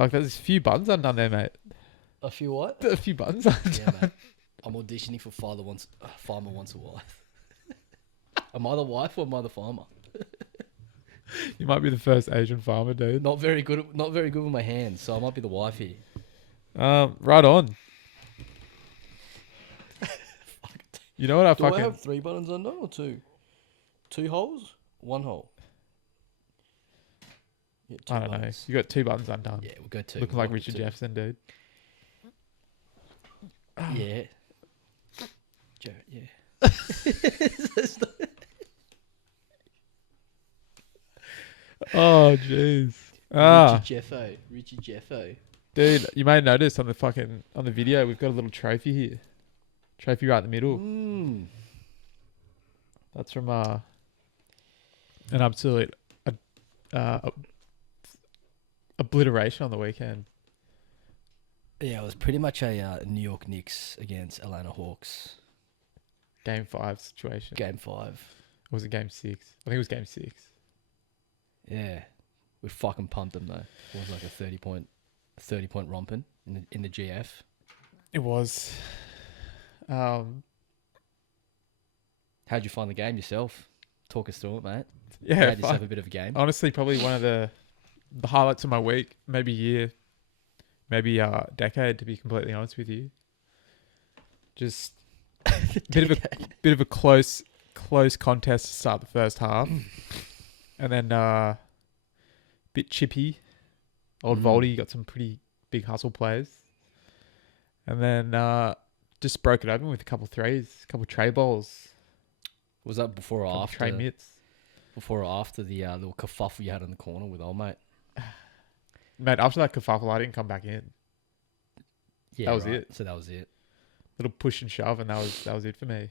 Fuck, there's a few buttons undone there, mate. A few what? A few buttons undone. Yeah, mate. I'm auditioning for Farmer Wants a Wife. Am I the wife or am I the farmer? You might be the first Asian farmer, dude. Not very good with my hands, so I might be the wife here. Right on. You know what I Do I fucking... have 3 buttons undone or 2? 2 holes? 1 hole. Yeah, I don't know. You got 2 buttons undone. Yeah, we'll go 2. Looking like Richard Jefferson, dude. Yeah. Jared, yeah. Oh, jeez. Richie Jeffo. Dude, you may notice on the video, we've got a little trophy here. Trophy right in the middle. That's from an absolute obliteration on the weekend. Yeah, it was pretty much a New York Knicks against Atlanta Hawks. Game 5 situation. Game 5. Or was it game 6? I think it was game 6. Yeah. We fucking pumped them though. It was like a 30 point romping in the GF. It was. How'd you find the game yourself? Talk us through it, mate. Yeah, had yourself a bit of a game. Honestly, probably one of the highlights of my week, maybe year, maybe decade. To be completely honest with you, just bit of a close contest to start the first half, and then bit chippy. Old Voldy got some pretty big hustle plays, and then just broke it open with a couple threes, a couple tray balls. Was that before or after? Tray mitts. Before or after the little kerfuffle you had in the corner with old mate? Mate, after that kerfuffle, I didn't come back in. Yeah, that was it. So that was it. Little push and shove, and that was it for me.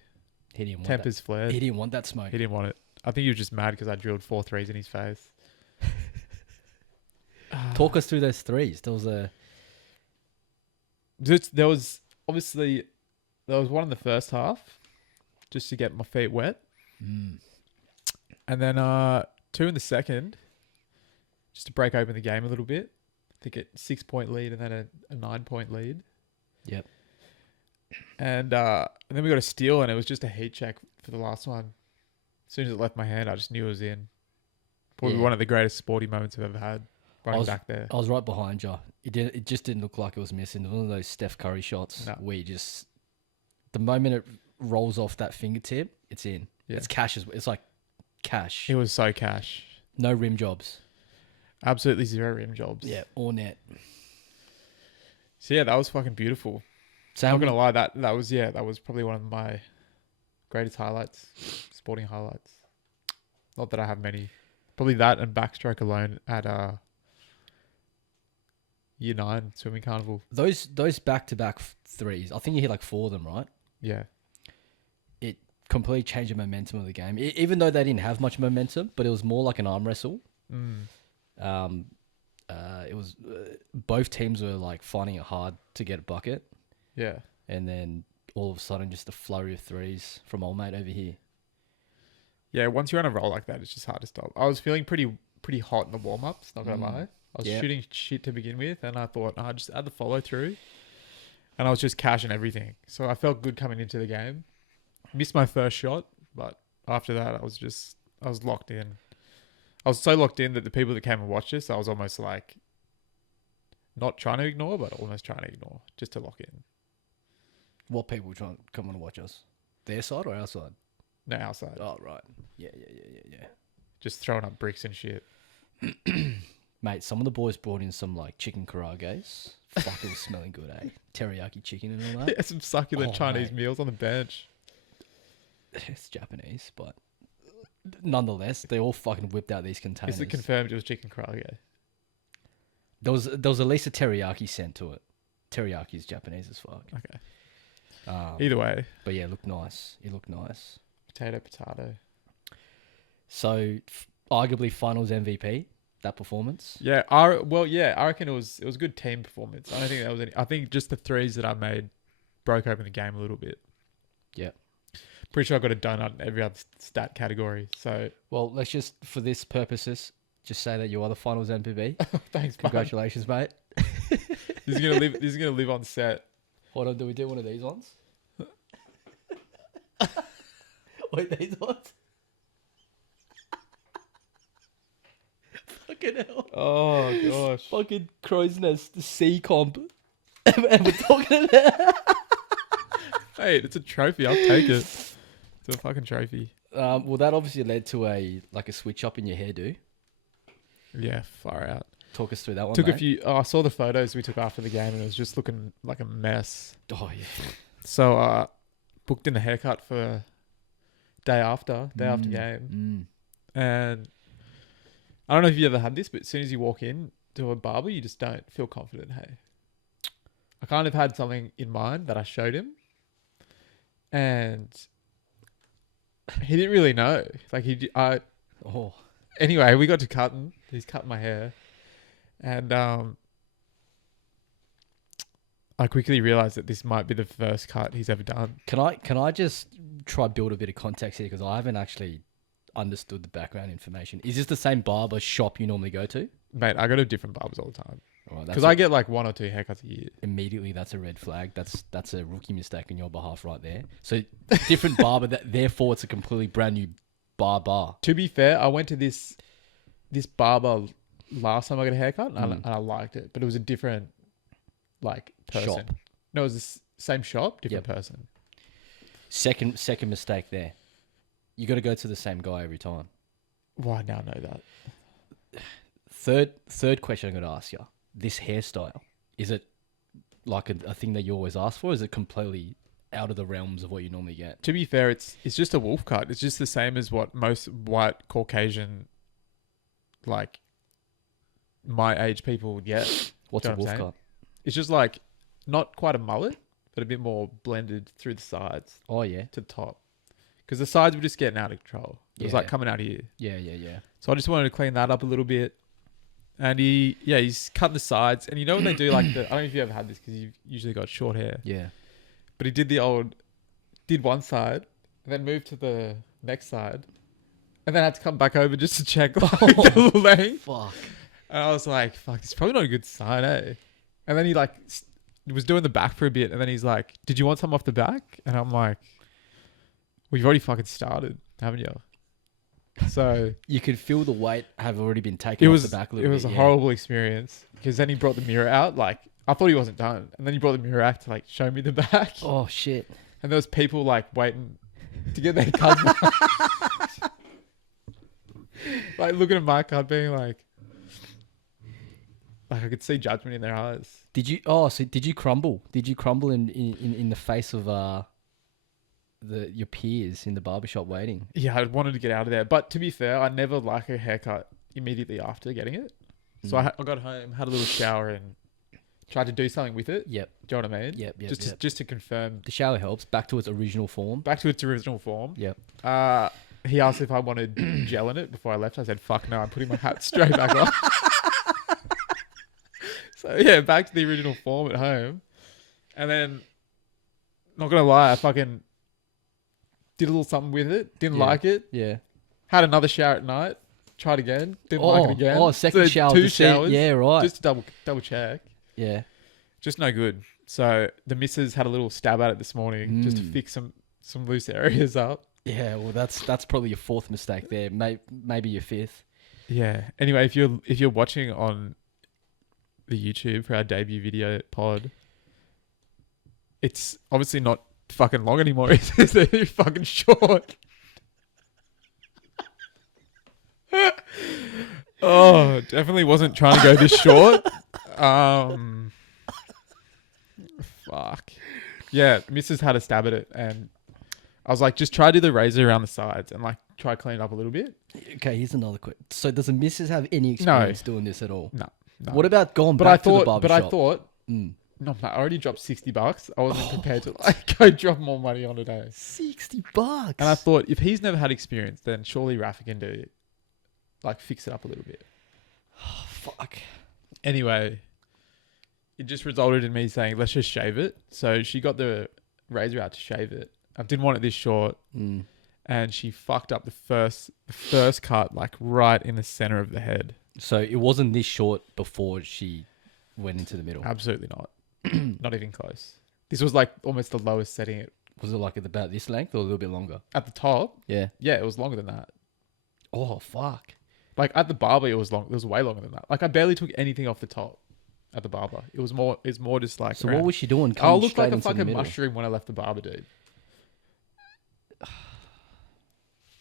He didn't want Tempers flared. He didn't want that smoke. He didn't want it. I think he was just mad because I drilled 4 threes in his face. Talk us through those threes. There was one in the first half, just to get my feet wet, and then 2 in the second, just to break open the game a little bit. I think a 6-point lead and then a 9-point lead. Yep. And then we got a steal, and it was just a heat check for the last one. As soon as it left my hand, I just knew it was in. Probably one of the greatest sporting moments I've ever had. Running back there. I was right behind you. It just didn't look like it was missing. It was one of those Steph Curry shots where you just, the moment it rolls off that fingertip, it's in. Yeah. It's cash. It's like cash. It was so cash. No rim jobs. Absolutely 0 rim jobs. Yeah, or net. So yeah, that was fucking beautiful. So I'm not gonna lie, that was probably one of my greatest highlights, sporting highlights. Not that I have many. Probably that and backstroke alone at Year 9 swimming carnival. Those back-to-back threes, I think you hit like 4 of them, right? Yeah. It completely changed the momentum of the game. Even though they didn't have much momentum, but it was more like an arm wrestle. It was both teams were like finding it hard to get a bucket. Yeah. And then all of a sudden, just a flurry of threes from old mate over here. Yeah, once you're on a roll like that, it's just hard to stop. I was feeling pretty hot in the warm-ups, not gonna lie. I was shooting shit to begin with, and I thought, I'd just add the follow-through. And I was just cashing everything. So I felt good coming into the game. Missed my first shot, but after that, I was locked in. I was so locked in that the people that came and watched this, I was almost like not trying to ignore, but almost trying to ignore, just to lock in. What people trying to come and watch us? Their side or our side? No, outside. Oh, right. Yeah. Just throwing up bricks and shit. Mate, some of the boys brought in some like chicken karages. Fuck, it was smelling good, eh? Teriyaki chicken and all that. Yeah, some succulent Chinese meals on the bench. It's Japanese, but nonetheless, they all fucking whipped out these containers. Is it confirmed it was chicken karage? There was at least a teriyaki scent to it. Teriyaki is Japanese as fuck. Okay. Either way. But yeah, it looked nice. Potato. So, arguably finals MVP, that performance. Yeah, I reckon it was a good team performance. I don't think that was any. I think just the threes that I made broke open the game a little bit. Yeah. Pretty sure I got a donut in every other stat category. So, well, let's just, for this purposes, just say that you are the finals MVP. Thanks, congratulations, mate. This is gonna live. This is gonna live on set. Hold on, do we do one of these ones? Wait, these ones? Fucking hell. Oh gosh. Fucking crow's nest, the C comp. And we're talking about. Hey, it's a trophy. I'll take it. It's a fucking trophy. Well, that obviously led to a switch up in your hairdo. Yeah, far out. Talk us through that one. Took mate. a few. I saw the photos we took after the game, and it was just looking like a mess. Oh yeah. So, booked in a haircut for day after game, and I don't know if you ever had this, but as soon as you walk in to a barber, you just don't feel confident. Hey, I kind of had something in mind that I showed him, and he didn't really know. Like Anyway, we got to cutting. He's cutting my hair, and I quickly realized that this might be the first cut he's ever done. Can I just try build a bit of context here, because I haven't actually understood the background information. Is this the same barber shop you normally go to? Mate, I go to different barbers all the time. Because Right, I get like 1 or 2 haircuts a year. Immediately, that's a red flag. That's a rookie mistake on your behalf right there. So different barber, therefore it's a completely brand new barber. To be fair, I went to this barber last time I got a haircut, and I liked it, but it was a different person. Shop. No, it was the same shop, different person. Second mistake there. You got to go to the same guy every time. Well, I now know that. Third question I'm going to ask you. This hairstyle, is it like a thing that you always ask for? Or is it completely out of the realms of what you normally get? To be fair, it's just a wolf cut. It's just the same as what most white Caucasian, like my age people would get. What's a wolf cut? It's just like not quite a mullet, but a bit more blended through the sides. Oh yeah, to the top, because the sides were just getting out of control. It was like coming out here. Yeah. So I just wanted to clean that up a little bit. And he's cutting the sides. And you know when they do like I don't know if you ever had this, because you've usually got short hair. Yeah. But he did did one side and then moved to the next side. And then had to come back over just to check the length. Fuck. And I was like, fuck, it's probably not a good sign, eh? And then he was doing the back for a bit. And then he's like, did you want some off the back? And I'm like, well, you've already fucking started, haven't you? So you could feel the weight have already been taken off the back a little bit. It was a horrible experience, because then he brought the mirror out. Like, I thought he wasn't done. And then he brought the mirror out to show me the back. Oh shit. And there was people waiting to get their cut. Looking at my cut being like I could see judgment in their eyes. Did you crumble? Did you crumble in the face of your peers in the barbershop waiting? Yeah, I wanted to get out of there. But to be fair, I never like a haircut immediately after getting it. So I got home, had a little shower, and tried to do something with it. Yep. Do you know what I mean? Yep. Just to confirm. The shower helps. Back to its original form. Yep. Yep. He asked if I wanted gel in it before I left. I said, fuck no, I'm putting my hat straight back on. So yeah, back to the original form at home. And then, not going to lie, I fucking did a little something with it. Didn't like it. Yeah. Had another shower at night. Tried again. Didn't like it again. Oh, second shower. 2 showers. Yeah, right. Just to double check. Yeah. Just no good. So the missus had a little stab at it this morning just to fix some loose areas up. Yeah, well, that's probably your 4th mistake there. Maybe your 5th. Yeah. Anyway, if you're watching on the YouTube for our debut video pod, it's obviously not fucking long anymore. It's fucking short. Oh, definitely wasn't trying to go this short. Fuck. Yeah, Mrs. had a stab at it, and I was like, just try to do the razor around the sides and try to clean it up a little bit. Okay, here's another question. So does the missus have any experience doing this at all? No. What about going back to the barbershop? But I thought, no, I already dropped $60. I wasn't prepared to go drop more money on a day. $60. And I thought, if he's never had experience, then surely Rafa can do fix it up a little bit. Oh, fuck. Anyway, it just resulted in me saying, let's just shave it. So she got the razor out to shave it. I didn't want it this short. And she fucked up the first cut, right in the center of the head. So it wasn't this short before she went into the middle. Absolutely not. Not even close. This was like almost the lowest setting Was it like at about this length or a little bit longer? at the top. Yeah. Yeah, it was longer than that. Oh, fuck. Like at the barber, it was long. It was way longer than that. Like I barely took anything off the top at the barber. It was more. It's more just like. So around. what was she doing? I looked straight like a into the fucking middle? mushroom when I left the barber, dude.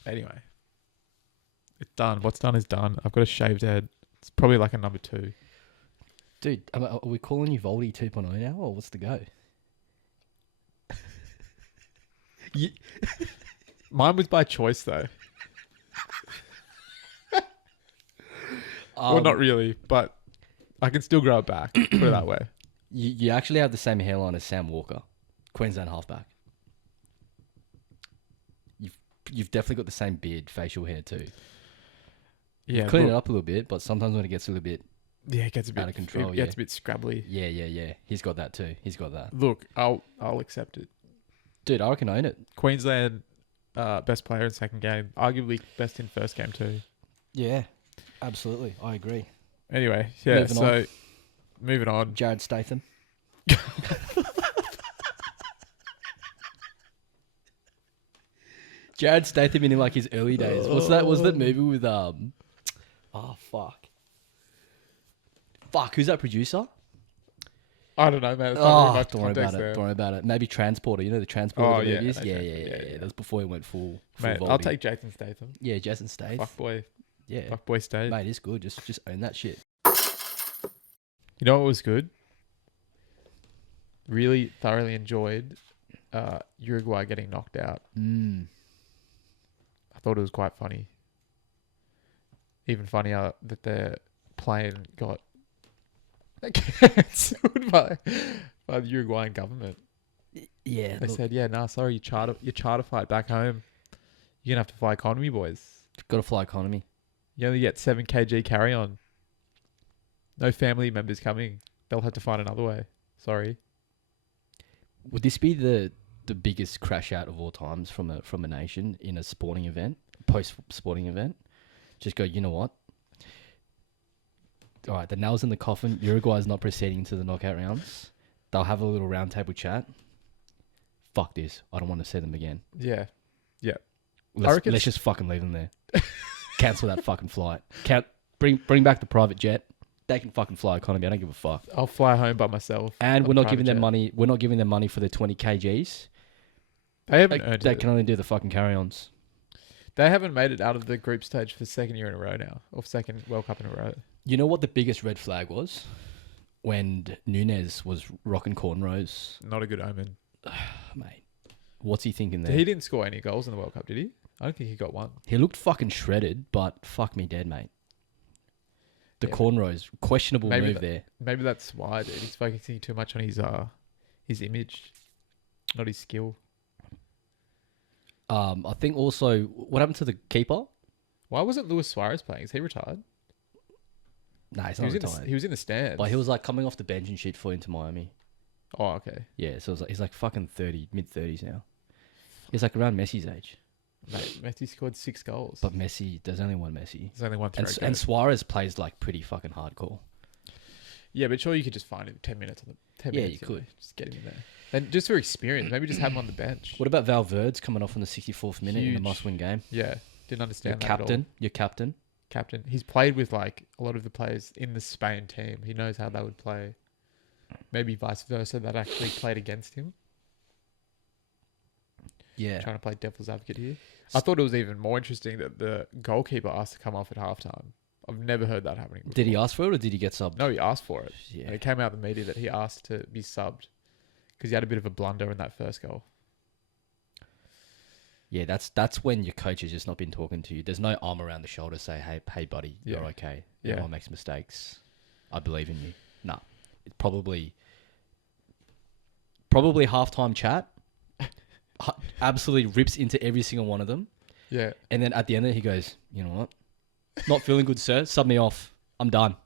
Anyway, it's done. What's done is done. I've got a shaved head. It's probably like a number 2. Dude, are we calling you Voldy 2.0 now, or what's the go? Mine was by choice though. Well, not really, but I can still grow it back. Put it that way. You actually have the same hairline as Sam Walker, Queensland halfback. You've definitely got the same beard, facial hair too. Yeah, clean it up a little bit, but sometimes when it gets a little bit it gets a bit out of control, It gets a bit scrabbly. Yeah. He's got that too. He's got that. Look, I'll accept it. Dude, I can own it. Queensland, best player in second game, arguably best in first game too. Yeah, absolutely. I agree. Anyway, yeah. Moving on. Jared Statham. Jared Statham in like his early days. What's that? Was that movie with Oh fuck. Fuck, who's that producer? I don't know, man. Don't worry about it. Don't worry about it. Maybe Transporter. You know the Transporter movies? Yeah. That's before he went full mate, Voldy. I'll take Jason Statham. Yeah, Jason Statham. Fuck boy. Yeah. Fuck boy Statham. Mate, it's good. Just own that shit. You know what was good? Really thoroughly enjoyed Uruguay getting knocked out. I thought it was quite funny. Even funnier that their plane got cancelled by the Uruguayan government. Yeah. They said, sorry, your charter flight back home. You're going to have to fly economy, boys. Got to fly economy. You only get 7 kg carry-on. No family members coming. They'll have to find another way. Sorry. Would this be the biggest crash out of all times from a nation in a sporting event, post-sporting event? Just go, you know what? All right, the nail's in the coffin. Uruguay's not proceeding to the knockout rounds. They'll have a little round table chat. Fuck this. I don't want to see them again. Yeah. Let's just fucking leave them there. Cancel that fucking flight. Bring back the private jet. They can fucking fly economy. I don't give a fuck. I'll fly home by myself. And we're not giving them money. We're not giving them money for the 20 kgs. They haven't earned it. They can only do the fucking carry-ons. They haven't made it out of the group stage for the second year in a row now, or second World Cup in a row. You know what the biggest red flag was? When Nunez was rocking cornrows. Not a good omen. Mate, what's he thinking there? He didn't score any goals in the World Cup, did he? I don't think he got one. He looked fucking shredded, but fuck me dead, mate. The cornrows, questionable move there. Maybe that's why, dude. He's focusing too much on his image, not his skill. I think also, what happened to the keeper? Why wasn't Luis Suarez playing? Is he retired? Nah, he's not retired. He was in the stands. But he was like coming off the bench and shit for Inter Miami. Oh, okay. Yeah, so he's like fucking 30, mid-30s now. He's like around Messi's age. Mate, Messi scored 6 goals. But there's only one Messi. There's only one throw. And Suarez plays like pretty fucking hardcore. Yeah, but sure you could just find him 10 minutes on the 10 minutes. Yeah, you could. Just get him in there. And just for experience, maybe just have him on the bench. What about Valverde's coming off in the 64th minute in a must-win game? Yeah, didn't understand that at all. Your captain. Captain. He's played with like a lot of the players in the Spain team. He knows how they would play. Maybe vice versa, that actually played against him. Yeah. Trying to play devil's advocate here. I thought it was even more interesting that the goalkeeper asked to come off at halftime. I've never heard that happening before. Did he ask for it or did he get subbed? No, he asked for it. Yeah. And it came out in the media that he asked to be subbed because he had a bit of a blunder in that first goal. Yeah, that's when your coach has just not been talking to you. There's no arm around the shoulder to say, hey, buddy, you're okay. Everyone makes mistakes. I believe in you. Nah. It's probably halftime chat. Absolutely rips into every single one of them. Yeah. And then at the end of it, he goes, you know what? Not feeling good, sir. Sub me off. I'm done.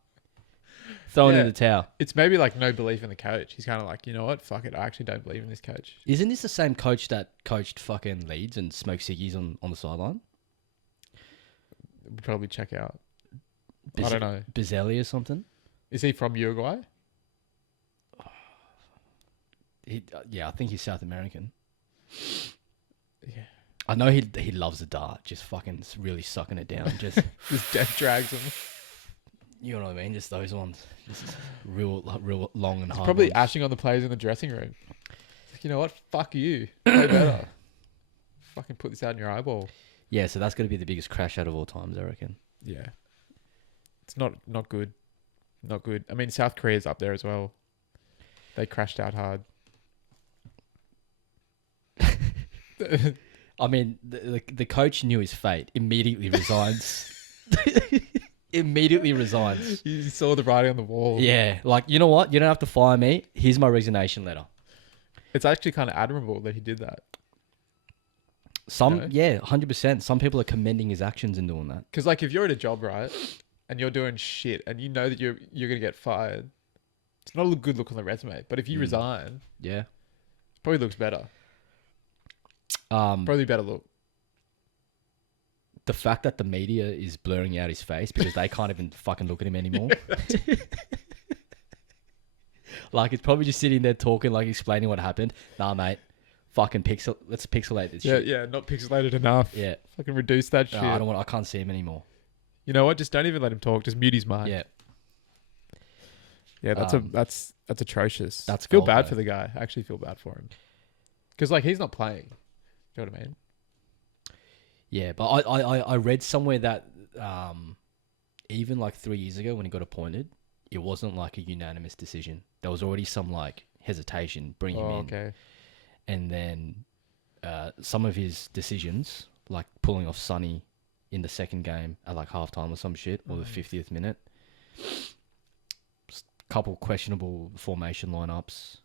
Throwing in the towel. It's maybe like no belief in the coach. He's kind of like, you know what? Fuck it. I actually don't believe in this coach. Isn't this the same coach that coached fucking Leeds and smoked ciggies on the sideline? We'll probably check out. I don't know. Bizzelli or something? Is he from Uruguay? I think he's South American. Yeah. I know he loves the dart, just fucking really sucking it down. Just death drags him. You know what I mean? Just those ones. Just real long and hard. Probably ones. ashing on the players in the dressing room. It's like, you know what? Fuck you. Play better. Fucking put this out in your eyeball. Yeah, so that's going to be the biggest crash out of all times, I reckon. Yeah. It's not good. Not good. I mean, South Korea's up there as well. They crashed out hard. I mean, the coach knew his fate. Immediately resigns. Immediately resigns. You saw the writing on the wall. Yeah, like, you know what? You don't have to fire me. Here's my resignation letter. It's actually kind of admirable that he did that. Yeah, 100%. Some people are commending his actions in doing that. Because, like, if you're at a job, right, and you're doing shit, and you know that you're gonna get fired, it's not a good look on the resume. But if you resign, yeah, it probably looks better. Probably better look. The fact that the media is blurring out his face because they can't even fucking look at him anymore. Like, it's probably just sitting there talking, like, explaining what happened. Nah, mate. Fucking let's pixelate this shit. Yeah, not pixelated enough. Yeah. Fucking reduce that shit. I can't see him anymore. You know what? Just don't even let him talk. Just mute his mic. Yeah. Yeah, that's atrocious. That's feel cold, bad though. for the guy. I actually feel bad for him. Because, like, he's not playing. You know what I mean? Yeah, but I read somewhere that even like 3 years ago when he got appointed, it wasn't like a unanimous decision. There was already some like hesitation, bring him in. Okay. And then some of his decisions, like pulling off Sonny in the second game at like halftime or some shit, or the 50th minute. Couple questionable formation lineups.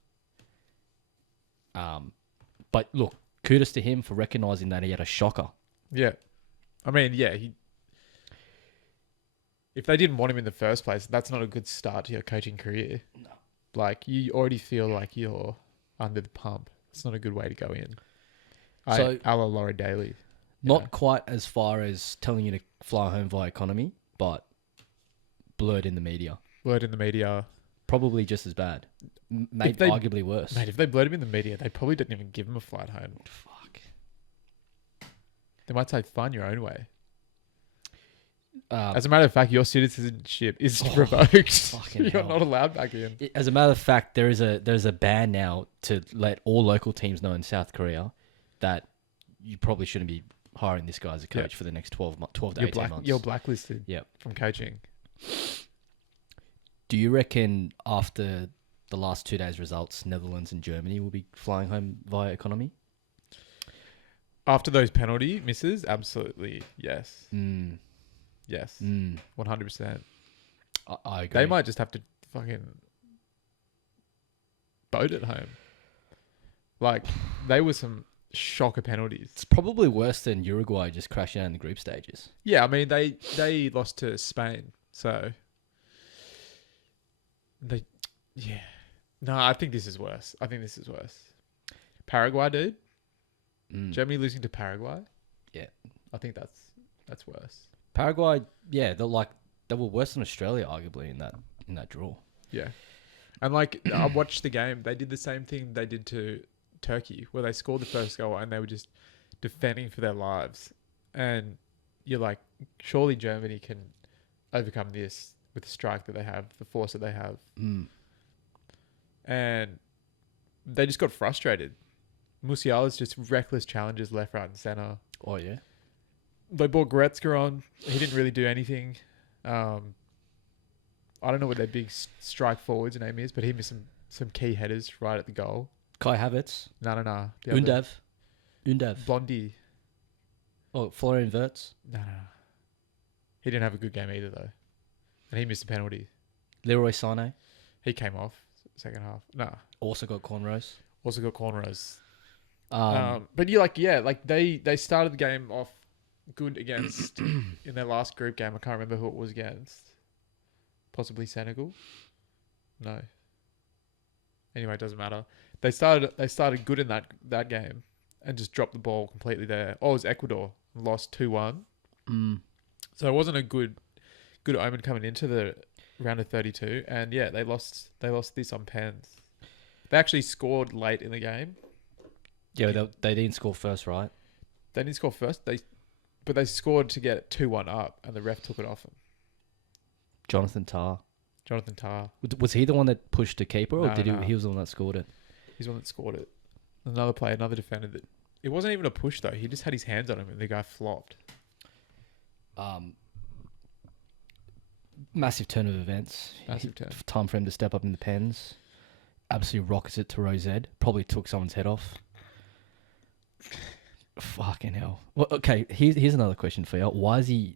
But look, kudos to him for recognizing that he had a shocker. Yeah. I mean, yeah, if they didn't want him in the first place, that's not a good start to your coaching career. No. Like, you already feel like you're under the pump. It's not a good way to go in. So, a la Laura Daly. Not quite as far as telling you to fly home via economy, but blurred in the media. Blurred in the media. Probably just as bad. Arguably worse. Mate, if they blurred him in the media, they probably didn't even give him a flight home. Fuck. They might say, find your own way. Um, As a matter of fact, your citizenship is revoked. You're hell. not allowed back in. As a matter of fact, there's a ban now to let all local teams know in South Korea that you probably shouldn't be hiring this guy as a coach for the next 12 to 18 months. You're blacklisted Yep. from coaching. Do you reckon after the last 2 days' results, Netherlands and Germany will be flying home via economy? After those penalty misses, absolutely, yes. Yes. 100%. I agree. They might just have to fucking boat it home. Like, they were some shocker penalties. It's probably worse than Uruguay just crashing out in the group stages. Yeah, I mean, they lost to Spain, so... No, I think this is worse. Paraguay, dude. Germany losing to Paraguay. Yeah, I think that's worse. Paraguay, yeah, they were worse than Australia, arguably in that draw. Yeah, and like I watched the game. They did the same thing they did to Turkey, where they scored the first goal and they were just defending for their lives. And you're like, surely Germany can overcome this with the strike that they have, the force that they have. And they just got frustrated. Musiala's just reckless challenges left, right, and center. Oh yeah. They brought Goretzka on. He didn't really do anything. I don't know what their big strike forward's name is, but he missed some key headers right at the goal. Kai Havertz. No. Undav. Blondie. Oh, Florian Wirtz. No. He didn't have a good game either, though. And he missed a penalty. Leroy Sané. He came off second half. No. Also got cornrows. But you they started the game off good against in their last group game. I can't remember who it was against. Possibly Senegal. No. Anyway, it doesn't matter. They started good in that game and just dropped the ball completely there. Oh, it was Ecuador. Lost 2-1. So it wasn't a good omen coming into the round of 32. And yeah, they lost this on pens. They actually scored late in the game. Yeah, they didn't score first, right? They didn't score first. But they scored to get 2-1 up, and the ref took it off them. Jonathan Tah. Was he the one that pushed the keeper, or No. he was the one that scored it? He's the one that scored it. Another player, another defender. It wasn't even a push, though. He just had his hands on him, and the guy flopped. Massive turn of events. Massive turn. Time for him to step up in the pens. Absolutely rockets it to Rosette. Probably took someone's head off. Fucking hell. Well, okay, here's another question for you. Why is he...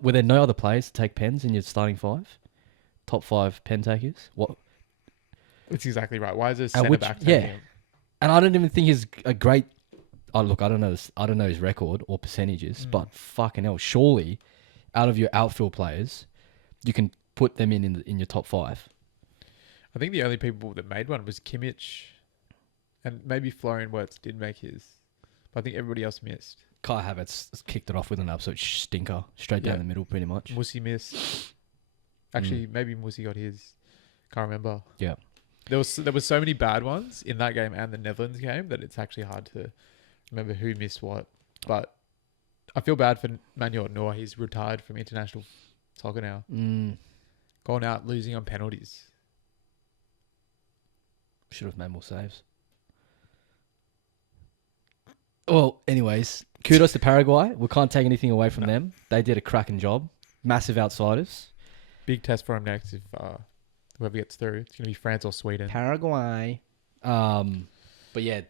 Were there no other players to take pens in your starting five? Top 5 pen takers? What? That's exactly right. Why is there a centre-back taking him? And I don't even think he's a great... Oh, look, I don't know his record or percentages, but fucking hell, surely out of your outfield players, you can put them in your top 5. I think the only people that made one was Kimmich, and maybe Florian Wirtz did make his. But I think everybody else missed. Kai Havertz kicked it off with an absolute stinker, straight down the middle, pretty much. Musi missed. Actually, maybe Musi got his. Can't remember. Yeah. There was so many bad ones in that game and the Netherlands game that it's actually hard to remember who missed what. But I feel bad for Manuel Neuer. He's retired from international soccer now. Gone out losing on penalties. Should have made more saves. Well, anyways, kudos to Paraguay. We can't take anything away from them. They did a cracking job. Massive outsiders. Big test for him next if whoever gets through. It's going to be France or Sweden. Paraguay. But yeah,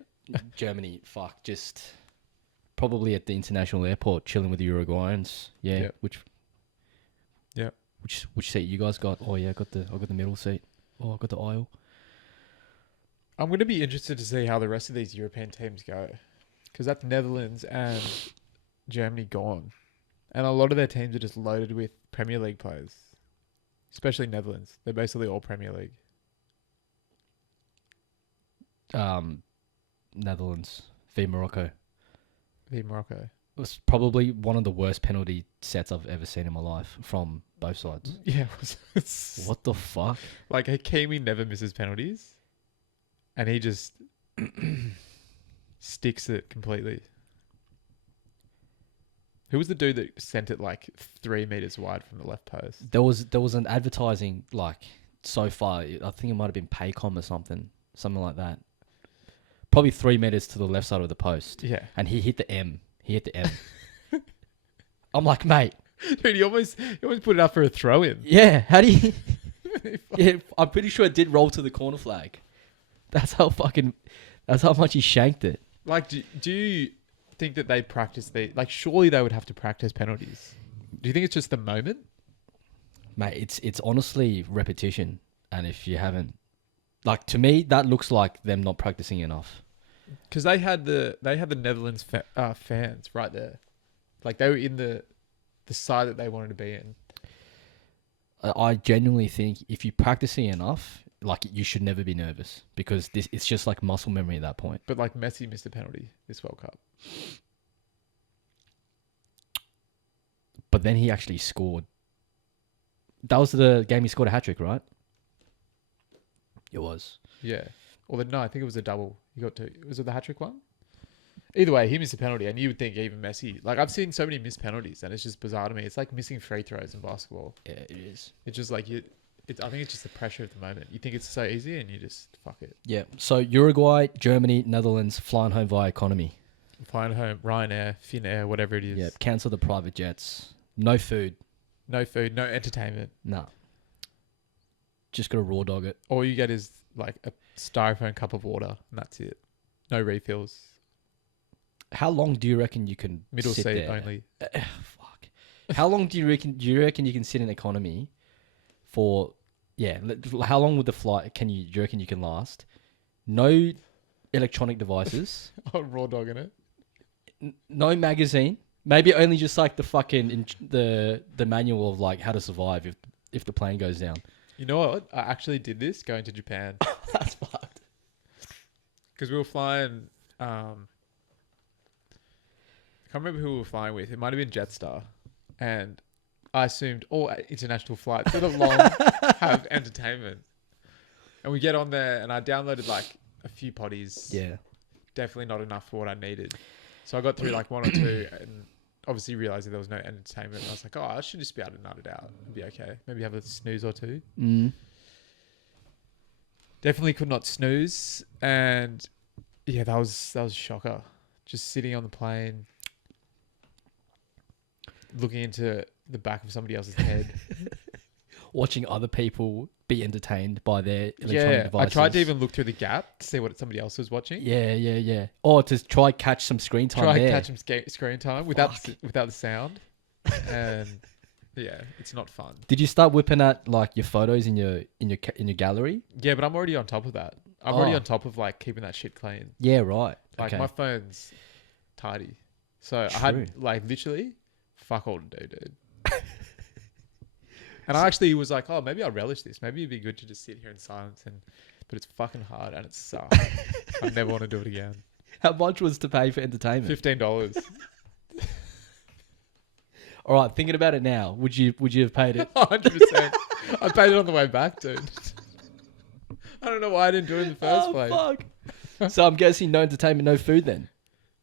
Germany, just probably at the international airport chilling with the Uruguayans. Yeah. Yep. Which seat you guys got? Oh yeah, I got the middle seat. Oh, I got the aisle. I'm going to be interested to see how the rest of these European teams go. Because that's Netherlands and Germany gone. And a lot of their teams are just loaded with Premier League players. Especially Netherlands. They're basically all Premier League. Netherlands v Morocco. V Morocco. It was probably one of the worst penalty sets I've ever seen in my life from both sides. Yeah. What the fuck? Like, Hakimi never misses penalties. And he just sticks it completely. Who was the dude that sent it like 3 meters wide from the left post? There was an advertising so far. I think it might have been Paycom or something like that. Probably 3 meters to the left side of the post. Yeah, and he hit the M. I'm like, mate, dude, he almost put it up for a throw in. Yeah, how do you? Yeah, I'm pretty sure it did roll to the corner flag. That's how much he shanked it. Like, do you think that they practice surely they would have to practice penalties? Do you think it's just the moment? Mate, it's honestly repetition. And if you haven't, to me, that looks like them not practicing enough. Because they had the Netherlands fans right there. Like, they were in the side that they wanted to be in. I genuinely think if you're practicing enough, you should never be nervous because it's just like muscle memory at that point. But Messi missed a penalty this World Cup. But then he actually scored. That was the game he scored a hat-trick, right? It was. Yeah. No, I think it was a double. He got 2. Was it the hat-trick one? Either way, he missed a penalty, and you would think even Messi... I've seen so many missed penalties, and it's just bizarre to me. It's like missing free throws in basketball. Yeah, it is. It's just I think it's just the pressure of the moment. You think it's so easy, and you just fuck it. Yeah. So Uruguay, Germany, Netherlands, flying home via economy. Flying home, Ryanair, Finnair, whatever it is. Yeah, cancel the private jets. No food. No food, no entertainment. Nah. Just got to raw dog it. All you get is a styrofoam cup of water, and that's it. No refills. How long do you reckon you can Middle sit seat there? only. Fuck. How long do you reckon you can sit in economy for? Yeah. How long would the flight? Do you reckon you can last? No electronic devices. Oh, raw dogging it. No magazine. Maybe only just the fucking the manual of how to survive if the plane goes down. You know what? I actually did this going to Japan. That's fucked. Because we were flying. I can't remember who we were flying with. It might have been Jetstar, and I assumed all international flights that are long have entertainment. And we get on there, and I downloaded like a few potties. Yeah. Definitely not enough for what I needed. So I got through like one or two, and obviously realizing there was no entertainment. I was like, oh, I should just be able to nut it out. It'd be okay. Maybe have a snooze or two. Definitely could not snooze. And yeah, that was a shocker. Just sitting on the plane, looking into the back of somebody else's head. Watching other people be entertained by their electronic devices. I tried to even look through the gap to see what somebody else was watching. Yeah. Or to try catch some screen time catch some screen time without the sound. And yeah, it's not fun. Did you start whipping out like your photos in your gallery? Yeah, but I'm already on top of that. I'm already on top of like keeping that shit clean. Yeah, right. Like okay. my phone's tidy. So True. I had like literally fuck all to do, dude. And I actually was like, oh, maybe I'll relish this. Maybe it'd be good to just sit here in silence. But it's fucking hard and it sucks. I never want to do it again. How much was to pay for entertainment? $15. All right, thinking about it now, would you have paid it? 100%. I paid it on the way back, dude. I don't know why I didn't do it in the first place. Fuck. So I'm guessing no entertainment, no food then?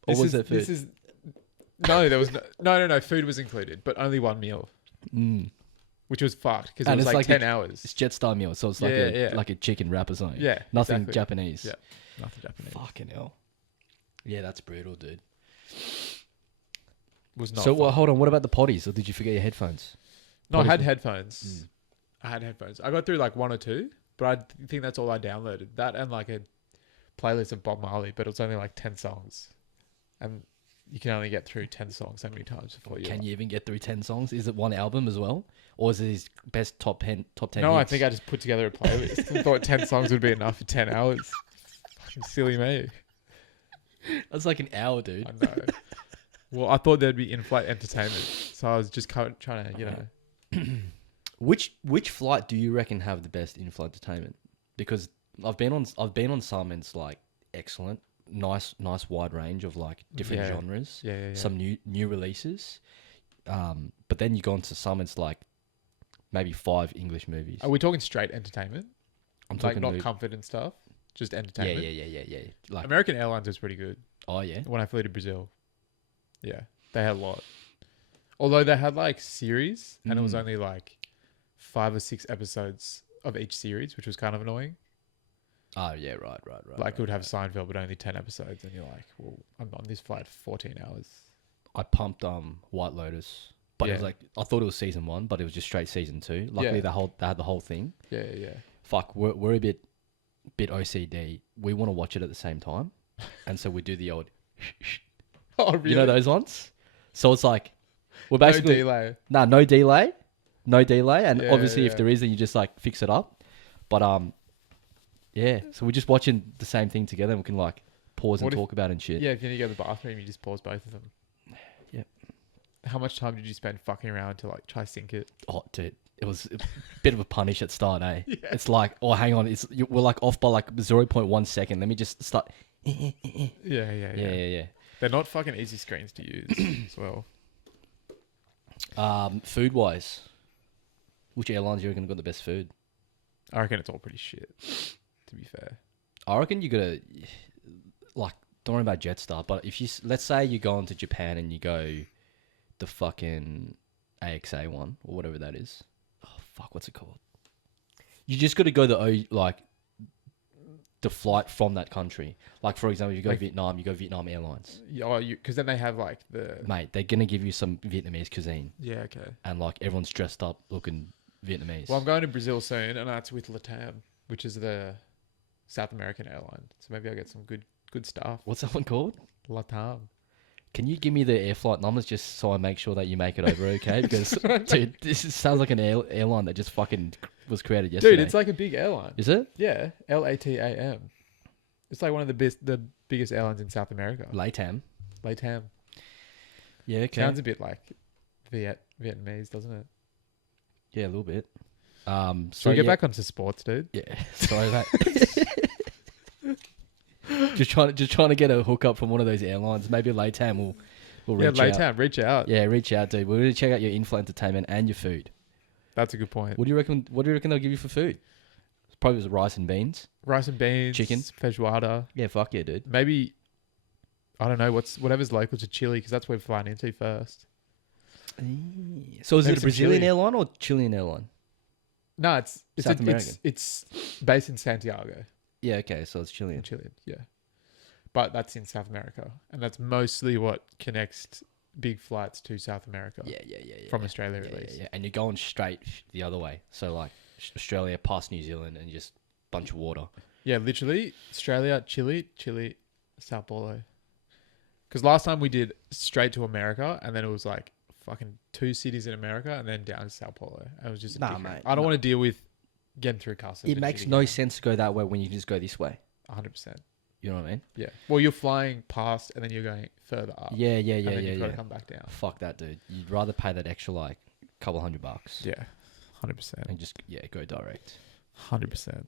Or was there food? No, there was no. Food was included, but only one meal. Which was fucked because it was like 10 hours. It's Jetstar meal, so it's like like a chicken wrap or something. Yeah, nothing exactly. Japanese. Yeah, nothing Japanese. Fucking hell. Yeah, that's brutal, dude. Was not. So fun. hold on. What about the potties? Or did you forget your headphones? No, I had headphones. I had headphones. I got through like one or two, but I think that's all I downloaded. That and like a playlist of Bob Marley, but it was only like 10 songs, and you can only get through 10 songs so many times before you. Can you even get through 10 songs? Is it one album as well? Or is it his best top 10 No, hits? I think I just put together a playlist and thought 10 songs would be enough for 10 hours. Fucking silly me. That's like an hour, dude. I know. Well, I thought there'd be in-flight entertainment, so I was just trying to, Which flight do you reckon have the best in-flight entertainment? Because I've been on some and it's like excellent, nice wide range of like different genres. Yeah. Some new releases. But then you go into some, it's like maybe 5 English movies. Are we talking straight entertainment? I'm like talking not comfort and stuff, just entertainment. Yeah. Like American Airlines was pretty good. Oh yeah. When I flew to Brazil, yeah, they had a lot. Although they had like series, and it was only like 5 or 6 episodes of each series, which was kind of annoying. Oh yeah, right. Like it would have Seinfeld, but only 10 episodes, and you're like, well, I'm on this flight for 14 hours. I pumped White Lotus, but it was like I thought it was season 1, but it was just straight season 2. Luckily, they had the whole thing. Yeah. Fuck, we're a bit OCD. We want to watch it at the same time, and so we do the old. Oh really? You know those ones? So it's like we're basically no delay, and obviously if there is, then you just like fix it up. But yeah. So we're just watching the same thing together, and we can like pause and talk about it and shit. Yeah, if you need to go to the bathroom, you just pause both of them. Yep. How much time did you spend fucking around to like try sync it? Oh, dude, it was a bit of a punish at start, eh? Yeah. It's like, oh, hang on, we're like off by like 0.1 second. Let me just start. Yeah. They're not fucking easy screens to use as well. Food wise, which airlines do you reckon got the best food? I reckon it's all pretty shit, to be fair. I reckon you gotta like, don't worry about Jetstar, but if let's say you go into Japan and you go the fucking AXA one or whatever that is. Oh fuck, what's it called? You just got to go the flight from that country. Like for example, if you go to Vietnam, you go Vietnam Airlines. Yeah, because then they have like the mate. They're gonna give you some Vietnamese cuisine. Yeah, okay. And like everyone's dressed up looking Vietnamese. Well, I'm going to Brazil soon, and that's with LATAM, which is the South American airline. So maybe I'll get some good stuff. What's that one called? LATAM. Can you give me the air flight numbers just so I make sure that you make it over okay? Because, dude, sounds like an airline that just fucking was created yesterday. Dude, it's like a big airline. Is it? Yeah, LATAM. It's like one of the biggest airlines in South America. LATAM. Yeah, okay. Sounds a bit like Vietnamese, doesn't it? Yeah, a little bit. So we get back onto sports, dude. Yeah, sorry, mate. just trying to get a hookup from one of those airlines. Maybe LATAM will reach out. Yeah, LATAM, reach out. Yeah, reach out, dude. We're going to check out your in-flight entertainment and your food. That's a good point. What do you reckon they'll give you for food? probably rice and beans. Rice and beans, Chicken. feijoada. Yeah, fuck yeah, dude. Maybe, I don't know, whatever's local to Chile, because that's where we're flying into first. So is Maybe it a some Brazilian chili. airline or Chilean airline? No, it's South American. It's based in Santiago, Yeah, okay, so it's Chilean. in Chile. Yeah, but that's in South America, and that's mostly what connects big flights to South America. Yeah. From Australia at Yeah, least. yeah. And you're going straight the other way. So like Australia past New Zealand and just bunch of water. Yeah, literally Australia, Chile, Sao Paulo. Because last time we did straight to America, and then it was like fucking 2 cities in America, and then down to Sao Paulo. And it was just Nah, different. mate, I don't nah. want to deal with getting through customs. It makes no sense to go that way when you can just go this way. 100%. You know what I mean? Yeah. Well, you're flying past, and then you're going further up. Yeah, And then you've got yeah. to come back down. Fuck that, dude. You'd rather pay that extra like couple $100 Yeah. 100%. and just go direct. 100%.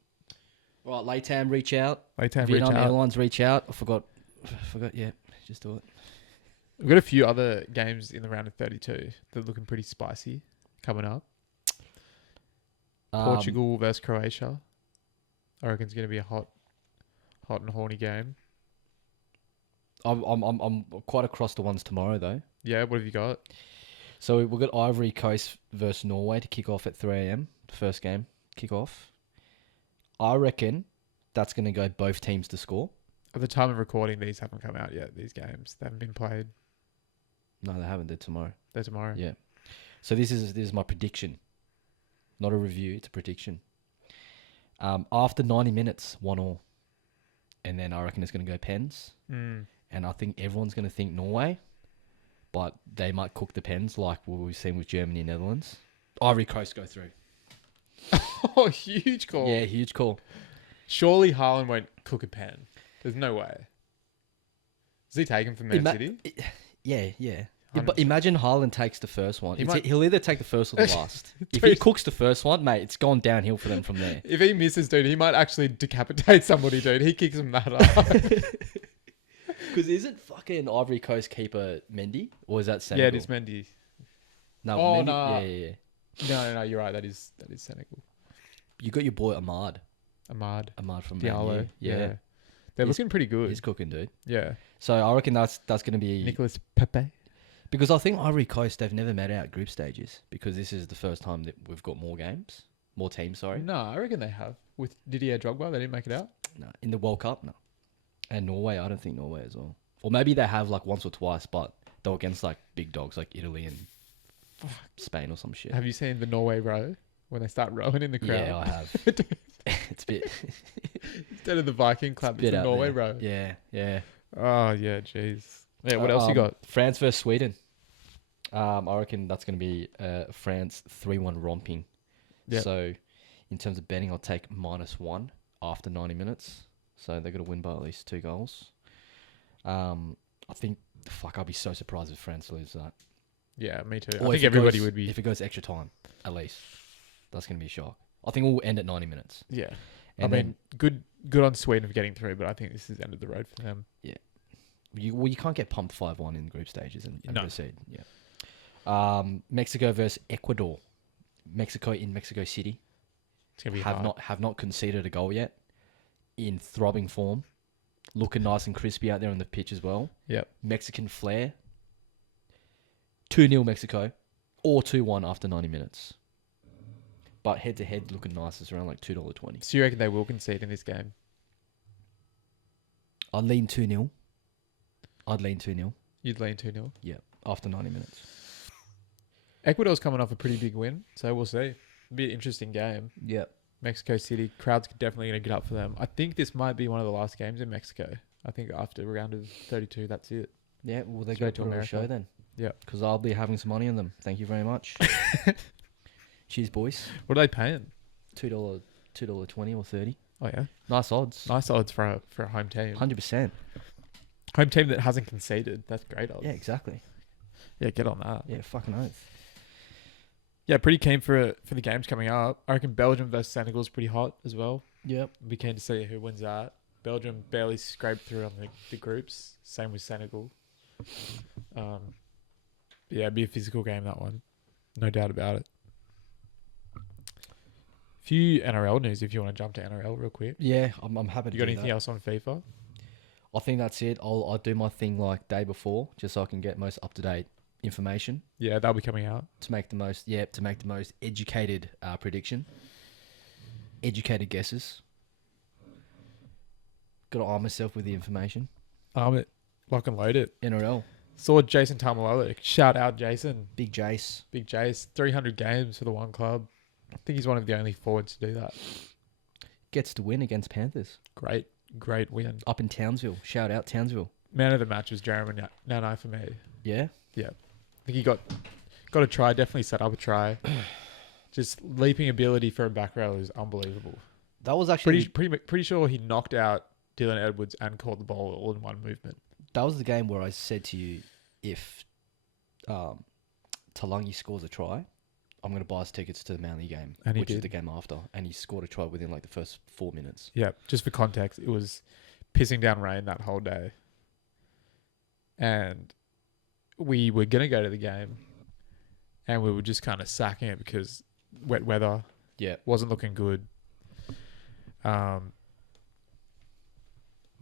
Right, Latam reach out. Latam reach Vietnam out. Airlines reach out. I forgot. Yeah, just do it. We've got a few other games in the round of 32 that are looking pretty spicy coming up. Portugal versus Croatia. I reckon it's going to be a hot and horny game. I'm quite across the ones tomorrow though. Yeah, what have you got? So we've got Ivory Coast versus Norway to kick off at 3 a.m. First game kick off. I reckon that's going to go both teams to score. At the time of recording, these haven't come out yet, these games. They haven't been played. No, they haven't. They're tomorrow. They're tomorrow. Yeah. So this is my prediction. Not a review, it's a prediction. After 90 minutes, 1-1. And then I reckon it's going to go pens. Mm. And I think everyone's going to think Norway. But they might cook the pens like what we've seen with Germany and Netherlands. Ivory Coast go through. Oh, huge call. Yeah, huge call. Surely Haaland won't cook a pen. There's no way. Is he taken from Man City? Yeah. 100%. But imagine Haaland takes the first one. He'll either take the first or the last. If Dude. he cooks the first one, mate, it's gone downhill for them from there. If he misses, dude, he might actually decapitate somebody, dude. He kicks him that hard. Because isn't fucking Ivory Coast keeper Mendy? Or is that Senegal? Yeah, it is Mendy. No, Oh, Mendy, no. Yeah. No, you're right. That is Senegal. You got your boy Ahmad Ahmad from Diallo. Man U. Yeah. They're He's- looking pretty good. He's cooking, dude. Yeah. So I reckon that's going to be... Nicolas Pepe. Because I think Ivory Coast, they've never met out group stages. Because this is the first time that we've got more games. More teams, sorry. No, I reckon they have. With Didier Drogba, they didn't make it out. No, in the World Cup, no. And Norway, I don't think Norway as well. Or maybe they have like once or twice, but they're against like big dogs like Italy and Spain or some shit. Have you seen the Norway row? When they start rowing in the crowd? Yeah, I have. It's a bit... Instead of the Viking club, it's bit the out Norway there. row. Yeah. Oh, yeah, jeez. Yeah, what else you got? France versus Sweden. I reckon that's going to be France 3-1 romping. Yep. So, in terms of betting, I'll take -1 after 90 minutes. So, they're going to win by at least 2 goals. I think, I'd be so surprised if France lose that. Yeah, me too. Or I if think it everybody goes- would be. If it goes extra time, at least. That's going to be a shock. I think we'll end at 90 minutes. Yeah. And I mean, good on Sweden for getting through, but I think this is the end of the road for them. You can't get pumped 5-1 in group stages and No. proceed. Yeah. Mexico versus Ecuador. Mexico in Mexico City It's gonna be hard. have not conceded a goal yet. In throbbing form, looking nice and crispy out there on the pitch as well. Yep. Mexican flair. 2-0 Mexico, or 2-1 after 90 minutes. But head to head, looking nice. It's around like $2.20. So you reckon they will concede in this game? I'd lean 2-0. You'd lean 2-0. Yeah, after 90 minutes. Ecuador's coming off a pretty big win, so we'll see. It'll be an interesting game. Yeah. Mexico City, crowd's definitely going to get up for them. I think this might be one of the last games in Mexico. I think after round of 32, that's it. Yeah, well, they Let's go go to to a America. show then. Yeah. Because I'll be having some money on them. Thank you very much. Cheers, boys. What are they paying? $2.20 or 30. Oh, yeah. Nice odds. Nice odds for a home team. 100%. Home team that hasn't conceded. That's great odds. Yeah, exactly. Yeah, get on that. Yeah, fucking oath. Yeah, pretty keen for the games coming up. I reckon Belgium versus Senegal is pretty hot as well. Yep. Be keen to see who wins that. Belgium barely scraped through on the groups. Same with Senegal. Yeah, it'd be a physical game, that one. No doubt about it. Few NRL news if you want to jump to NRL real quick. Yeah, I'm happy to You got do anything that. else on FIFA? I think that's it. I'll do my thing like day before, just so I can get most up to date information Yeah, that'll be coming out. to make the most. Yeah, to make the most educated prediction, educated guesses. Got to arm myself with the information. Lock and load it. NRL, Saw Jason Tamalolo. Shout out Jason. Big Jace. Big Jace. 300 games for the one club. I think he's one of the only forwards to do that. Gets to win against Panthers Great win. up in Townsville. Shout out Townsville. Man of the match was Jeremy Nanai for me. Yeah. I think he got a try. Definitely set up a try. Just leaping ability for a back row is unbelievable. That was actually Pretty sure he knocked out Dylan Edwards and caught the ball all in one movement. that was the game where I said to you, if Talangi scores a try, I'm going to buy us tickets to the Manly game, And he which is did. the game after. And he scored a try within like the first 4 minutes. Yeah, just for context, it was pissing down rain that whole day. And we were going to go to the game and we were just kind of sacking it because wet weather wasn't looking good. But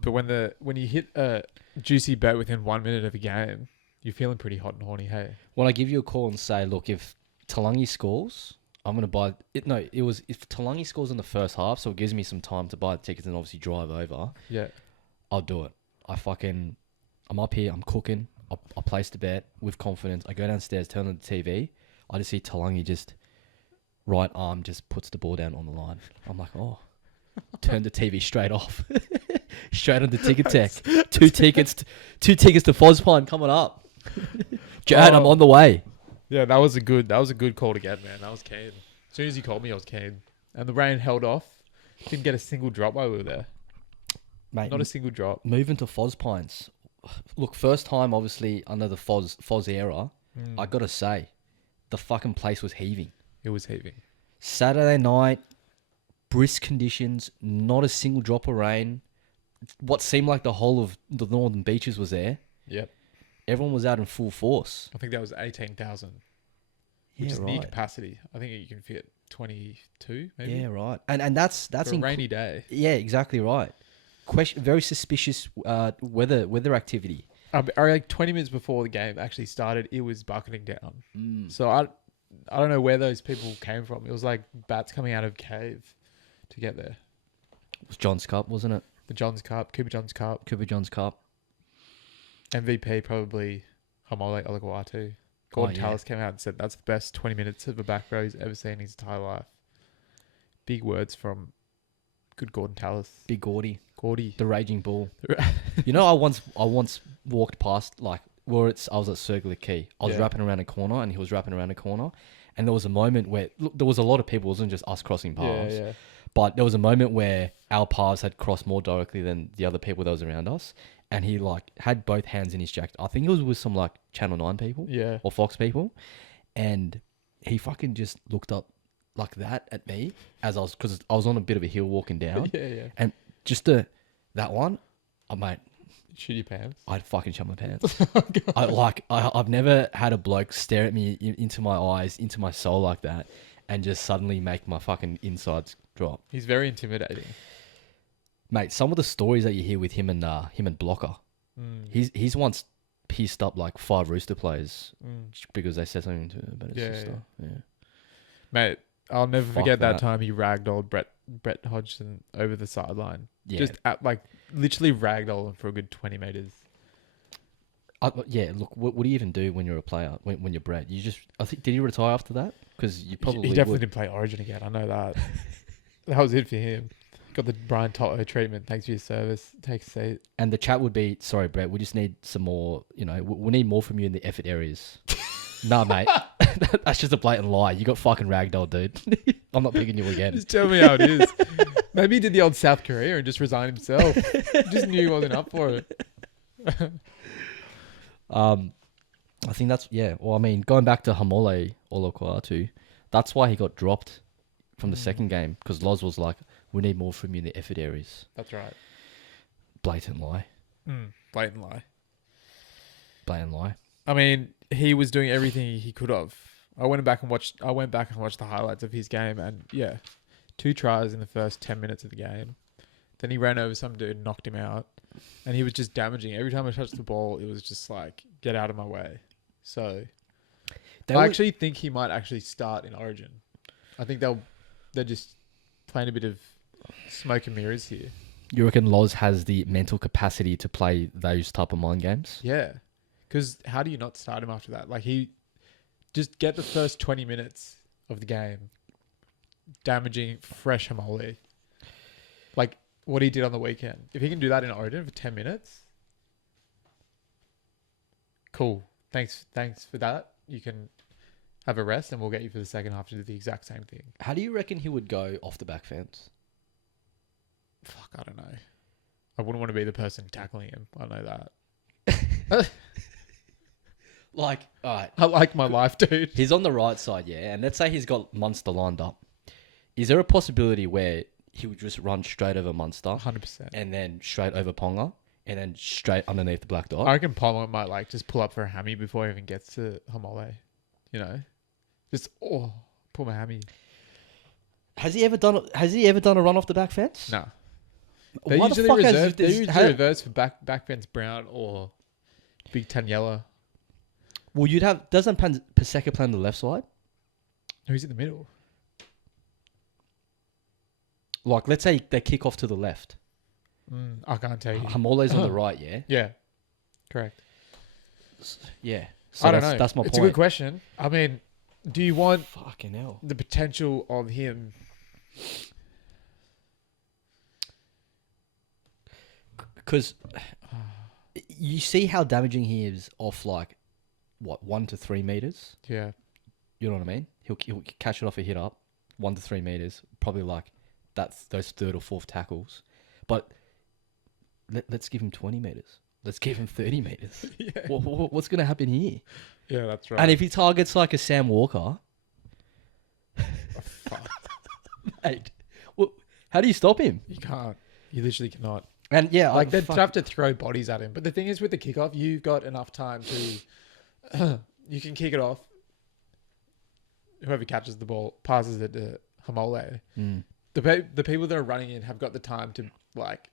when you hit a juicy bet within 1 minute of a game, you're feeling pretty hot and horny, hey? When I give you a call and say, look, if Talangi scores, I'm going to buy it. No, it was if Talangi scores in the first half, so it gives me some time to buy the tickets and obviously drive over. Yeah. I'll do it. I'm up here, I'm cooking. I place the bet with confidence. I go downstairs, turn on the TV. I just see Talangi just right arm just puts the ball down on the line. I'm like, oh, turn the TV straight off. Straight on the ticket tech. Two tickets to Fospine coming up. Jad, I'm on the way. Yeah, that was a good call to get, man. That was keen. As soon as you called me, I was keen. And the rain held off. Didn't get a single drop while we were there. Mate, Not a single drop. moving to Fospines. Look, first time obviously under the Foz era. I gotta say, the fucking place was heaving. It was heaving. Saturday night, brisk conditions, not a single drop of rain. What seemed like the whole of the northern beaches was there. Yep. Everyone was out in full force. I think that was 18,000, which is near capacity. I think you can fit 22, maybe. Yeah, right. And that's For a rainy day. Yeah, exactly right. Very suspicious weather activity. Like 20 minutes before the game actually started, it was bucketing down. So I don't know where those people came from. It was like bats coming out of a cave to get there. It was John's Cup, wasn't it? The Johns Cup, Cooper Johns Cup. Cooper John's Cup. MVP probably Hamole Olaguatu. Gordon Tallis came out and said that's the best 20 minutes of a back row he's ever seen in his entire life. Big words from good Gordon Tallis. Big Gordy. Gordy. The raging bull. You know, I once walked past I was at Circular Quay. I was wrapping around a corner and he was wrapping around a corner. And there was a moment where there was a lot of people. It wasn't just us crossing paths. Yeah. But there was a moment where our paths had crossed more directly than the other people that was around us. And he had both hands in his jacket. I think it was with some Channel 9 people. Yeah. Or Fox people. And he fucking just looked up like that at me because I was on a bit of a hill walking down. Yeah. And just that one, mate. Shit your pants. I'd fucking shut my pants. I've never had a bloke stare at me into my eyes, into my soul like that, and just suddenly make my fucking insides drop. He's very intimidating. Mate, some of the stories that you hear with him and Blocker, he's once pissed up 5 Rooster players because they said something to him about his sister. Yeah. Mate, I'll never Fuck forget that that. time he ragdolled Brett Hodgson over the sideline. Yeah. Just literally ragdolled him for a good 20 meters. Look, what do you even do when you're a player, when you're Brett? Did he retire after that? Because you probably He definitely didn't play Origin again. I know that. That was it for him. Got the Brian Toto treatment. Thanks for your service. Take a seat. And the chat would be, sorry, Brett, we just need some more, we need more from you in the effort areas. Nah, mate. That's just a blatant lie. You got fucking ragdoll, dude. I'm not picking you again. Just tell me how it is. Maybe he did the old South Korea and just resigned himself. Just knew he wasn't up for it. I think that's, well, I mean, going back to Hamole Olakuatu, that's why he got dropped from the second game, because Loz was like, we need more from you in the effort areas. That's right. Blatant lie. Blatant lie. Blatant lie. I mean, he was doing everything he could have. I went back and watched the highlights of his game, and 2 tries in the first 10 minutes of the game. Then he ran over some dude, knocked him out, and he was just damaging. Every time I touched the ball, it was just like, get out of my way. So I actually think he might actually start in Origin. I think they're just playing a bit of smoke and mirrors here. You reckon Loz has the mental capacity to play those type of mind games? Yeah. Because how do you not start him after that? Like, he just get the first 20 minutes of the game damaging fresh Hamole. Like what he did on the weekend. If he can do that in Origin for 10 minutes, cool. Thanks for that. You can have a rest and we'll get you for the second half to do the exact same thing. How do you reckon he would go off the back fence? Fuck, I don't know. I wouldn't want to be the person tackling him. I know that. Like, all right. I like my life, dude. He's on the right side, yeah. And let's say he's got Munster lined up. Is there a possibility where he would just run straight over Munster? 100%. And then straight over Ponga? And then straight underneath the black dot? I reckon Ponga might like just pull up for a hammy before he even gets to Hamole. You know? Just, pull my hammy. Has he ever done a run off the back fence? No. They Why usually the fuck reserve. They usually reverse for back fence Brown or Big Tanyella. Well, doesn't Paseka play on the left side? Who's in the middle? Like, let's say they kick off to the left. I can't tell you. Hamole's on the right, yeah? Yeah. Correct. Yeah. So I don't know. That's my point. It's a good question. I mean, do you want fucking hell the potential of him? Because you see how damaging he is off, like, what, 1 to 3 meters? Yeah. You know what I mean? He'll catch it off a hit up, 1 to 3 meters, probably like those third or fourth tackles. But let's give him 20 meters. Let's give him 30 meters. Yeah. What's going to happen here? Yeah, that's right. And if he targets like a Sam Walker, Fuck. mate, how do you stop him? You can't. You literally cannot. And yeah, Like, they'd have to throw bodies at him. But the thing is, with the kickoff, you've got enough time to... you can kick it off. Whoever catches the ball passes it to Hamole. The people that are running in have got the time to, like,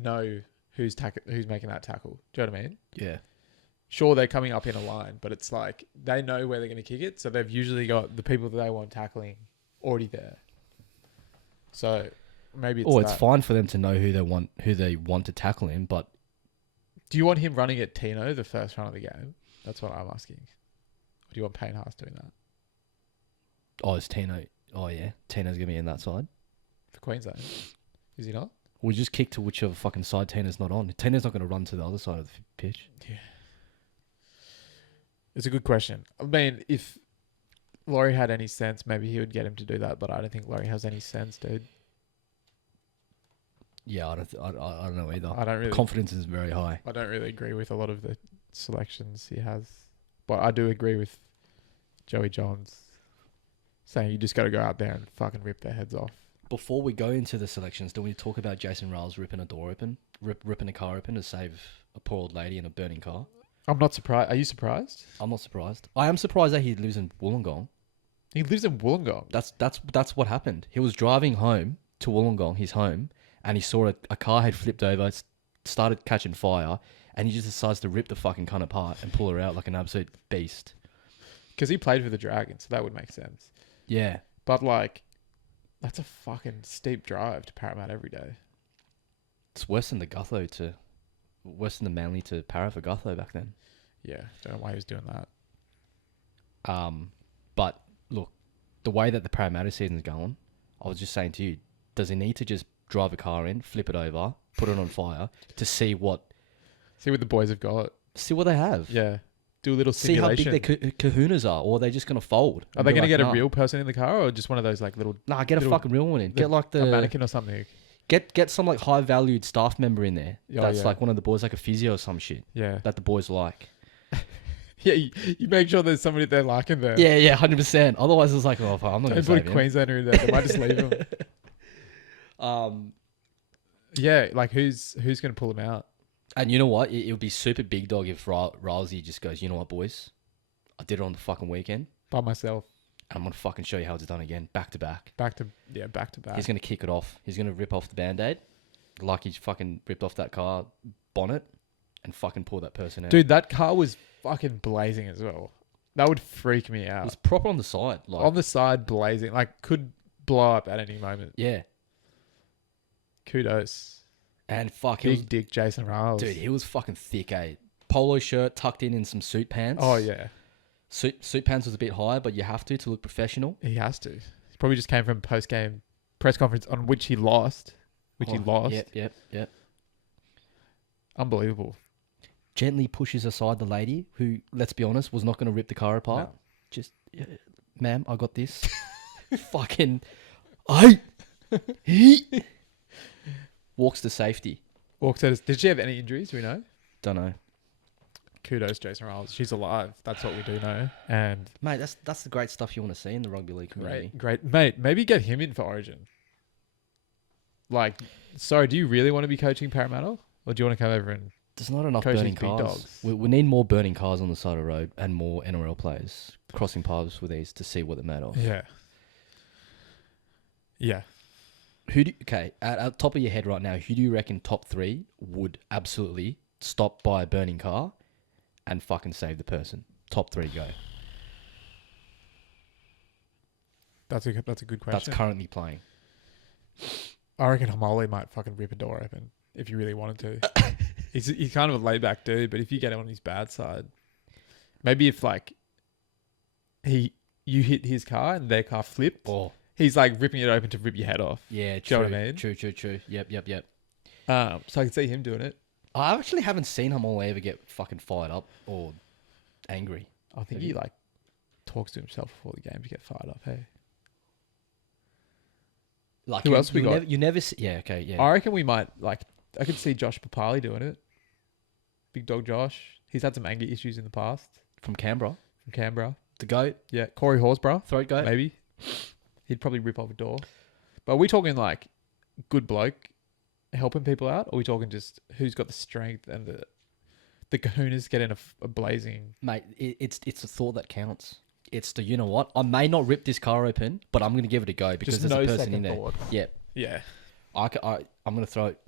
know who's making that tackle. Do you know what I mean? Yeah. Sure, they're coming up in a line, but it's like they know where they're going to kick it. So they've usually got the people that they want tackling already there. So... maybe it's fine for them to know who they want to tackle him, but do you want him running at Tino the first run of the game? That's what I'm asking. Or do you want Payne Haas doing that? Oh, it's Tino. Oh yeah, Tino's gonna be in that side For Queensland. Is he not? We just kick to whichever fucking side Tino's not on. Tino's not gonna run to the other side of the pitch. Yeah. It's a good question. I mean, if Laurie had any sense, maybe he would get him to do that, but I don't think Laurie has any sense, dude. Yeah, I don't know either. I don't really. Confidence is very high. I don't really agree with a lot of the selections he has, but I do agree with Joey Johns saying you just got to go out there and fucking rip their heads off. Before we go into the selections, do we talk about Jason Ryles ripping a car open to save a poor old lady in a burning car? I'm not surprised. Are you surprised? I'm not surprised. I am surprised that he lives in Wollongong. He lives in Wollongong. That's what happened. He was driving home to Wollongong, his home, and he saw a car had flipped over, started catching fire, and he just decides to rip the fucking cunt apart and pull her out like an absolute beast. Because he played for the Dragons, so that would make sense. Yeah. But, like, that's a fucking steep drive to Parramatta every day. It's worse than the Manly to Para for Gutho back then. Yeah, don't know why he was doing that. But, look, the way that the Parramatta season's going, I was just saying to you, does he need to just drive a car in, flip it over, put it on fire to see what the boys have got. See what they have. Yeah. Do a little simulation. See how big their kahunas are, or are they just going to fold? Are they going to get a real person in the car, or just one of those like little... Nah, get a fucking real one in. Get like a mannequin or something. Get some like high valued staff member in there. Oh, that's yeah. like one of the boys, like a physio or some shit. Yeah. That the boys like. Yeah, you make sure there's somebody they like in there. Yeah, 100%. Otherwise, it's like, oh, fuck, I'm not going to put a Queenslander in there. They might just leave him. Yeah, like who's going to pull him out? And you know what? It would be super big dog if Rylesy just goes, you know what, boys? I did it on the fucking weekend. By myself. And I'm going to fucking show you how it's done again. Back to back. Back to back. He's going to kick it off. He's going to rip off the Band-Aid. Like he's fucking ripped off that car bonnet. And fucking pull that person out. Dude, that car was fucking blazing as well. That would freak me out. It was proper on the side. Like, on the side, blazing. Like, could blow up at any moment. yeah. Kudos. And fuck, Big dick Jason Ryles. dude, he was fucking thick, eh? Polo shirt tucked in some suit pants. Oh, yeah. Suit pants was a bit higher, but you have to look professional. He has to. He probably just came from post-game press conference on which he lost. Yep. Unbelievable. Gently pushes aside the lady who, let's be honest, was not going to rip the car apart. No. Just, ma'am, I got this. Fucking, he walks to safety. Did she have any injuries? Do we know? Don't know. Kudos, Jason Ryles. She's alive. That's what we do know. And Mate, that's the great stuff you want to see in the rugby league community. great. Mate, maybe get him in for Origin. Like, sorry, do you really want to be coaching Parramatta? Or do you want to come over and There's not enough coach burning these big cars. dogs? We need more burning cars on the side of the road and more NRL players crossing paths with these to see what they're made of. Yeah. Yeah. Okay, at top of your head right now, who do you reckon top 3 would absolutely stop by a burning car and fucking save the person? Top 3, go. That's a good question. That's currently playing. I reckon Hamoli might fucking rip a door open if you really wanted to. He's kind of a laid back dude, but if you get him on his bad side, maybe if like you hit his car and their car flipped, Oh, he's like ripping it open to rip your head off. yeah, Do true. you know what I mean? True. Yep. So I can see him doing it. I actually haven't seen Hamole ever get fucking fired up or angry. I think he like talks to himself before the game to get fired up. Hey, Like who else we got? You never see, yeah, okay, yeah. I reckon we might I could see Josh Papali doing it. Big dog Josh. He's had some anger issues in the past. From Canberra. The GOAT. Yeah, Corey Horsburgh. Throat goat. Maybe. He'd probably rip off a door. But are we talking like good bloke helping people out? Or are we talking just who's got the strength and the kahunas to get in a blazing... Mate, it's the thought that counts. It's the, you know what? I may not rip this car open, but I'm going to give it a go because Just there's no a person second in there. thought. Yeah. Yeah. I'm going to throw it.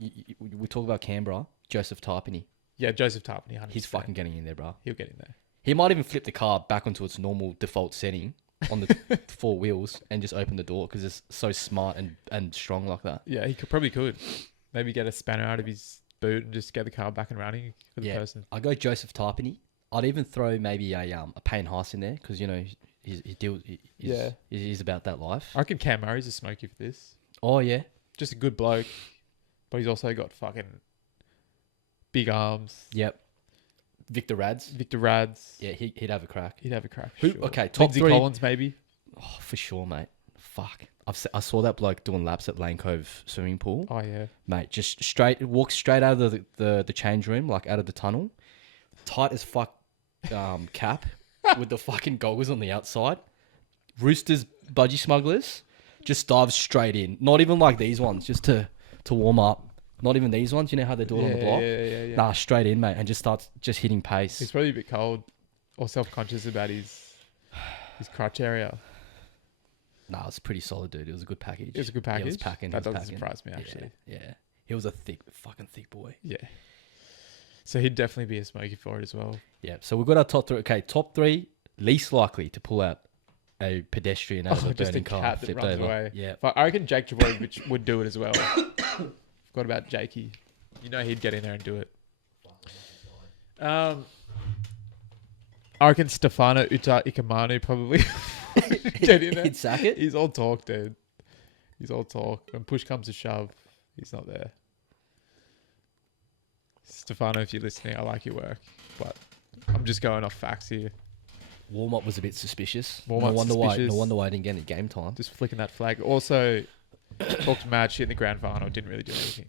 We talk about Canberra. Joseph Tarpany. Yeah, Joseph Tarpany, 100%. He's fucking getting in there, bro. He'll get in there. He might even flip the car back onto its normal default setting on the 4 wheels and just open the door because it's so smart and strong like that. Yeah, he probably could. Maybe get a spanner out of his boot and just get the car back and running for the person. I go Joseph Tarpany. I'd even throw maybe a Payne Haas in there because, you know, he's about that life. I reckon Cam Murray's a smoky for this. Oh, yeah. Just a good bloke, but he's also got fucking big arms. Yep. Victor Rads. Yeah, He'd have a crack. Sure. Okay, top Lindsay 3. Collins, maybe. Oh, for sure, mate. Fuck. I saw that bloke doing laps at Lane Cove swimming pool. Oh, yeah. Mate, just walks straight out of the change room, like out of the tunnel. Tight as fuck cap with the fucking goggles on the outside. Roosters, budgie smugglers. Just dives straight in. Not even like these ones, just to warm up. Not even these ones. You know how they do it on the block? Yeah. Nah, straight in, mate, and just starts just hitting pace. He's probably a bit cold or self-conscious about his crutch area. Nah, it was pretty solid, dude. It was a good package. It was a good package. Yeah, it was packing. That doesn't surprise me, actually. Yeah. He was a fucking thick boy. Yeah. So he'd definitely be a smoky for it as well. Yeah. So we've got our top 3. Okay, top 3 least likely to pull out a pedestrian out of a Just a burning car cat that flipped runs over. away. Yeah. But I reckon Jake Trbojevic would do it as well. Forgot about Jakey. You know he'd get in there and do it. I reckon Stefano Ikamanu probably get in there. He'd sack it. He's all talk, dude. He's all talk. When push comes to shove, he's not there. Stefano, if you're listening, I like your work, but I'm just going off facts here. Warm up was a bit suspicious. Warm-up's suspicious. No wonder why I didn't get any game time. Just flicking that flag. Also, talked mad shit in the grand final. Didn't really do anything.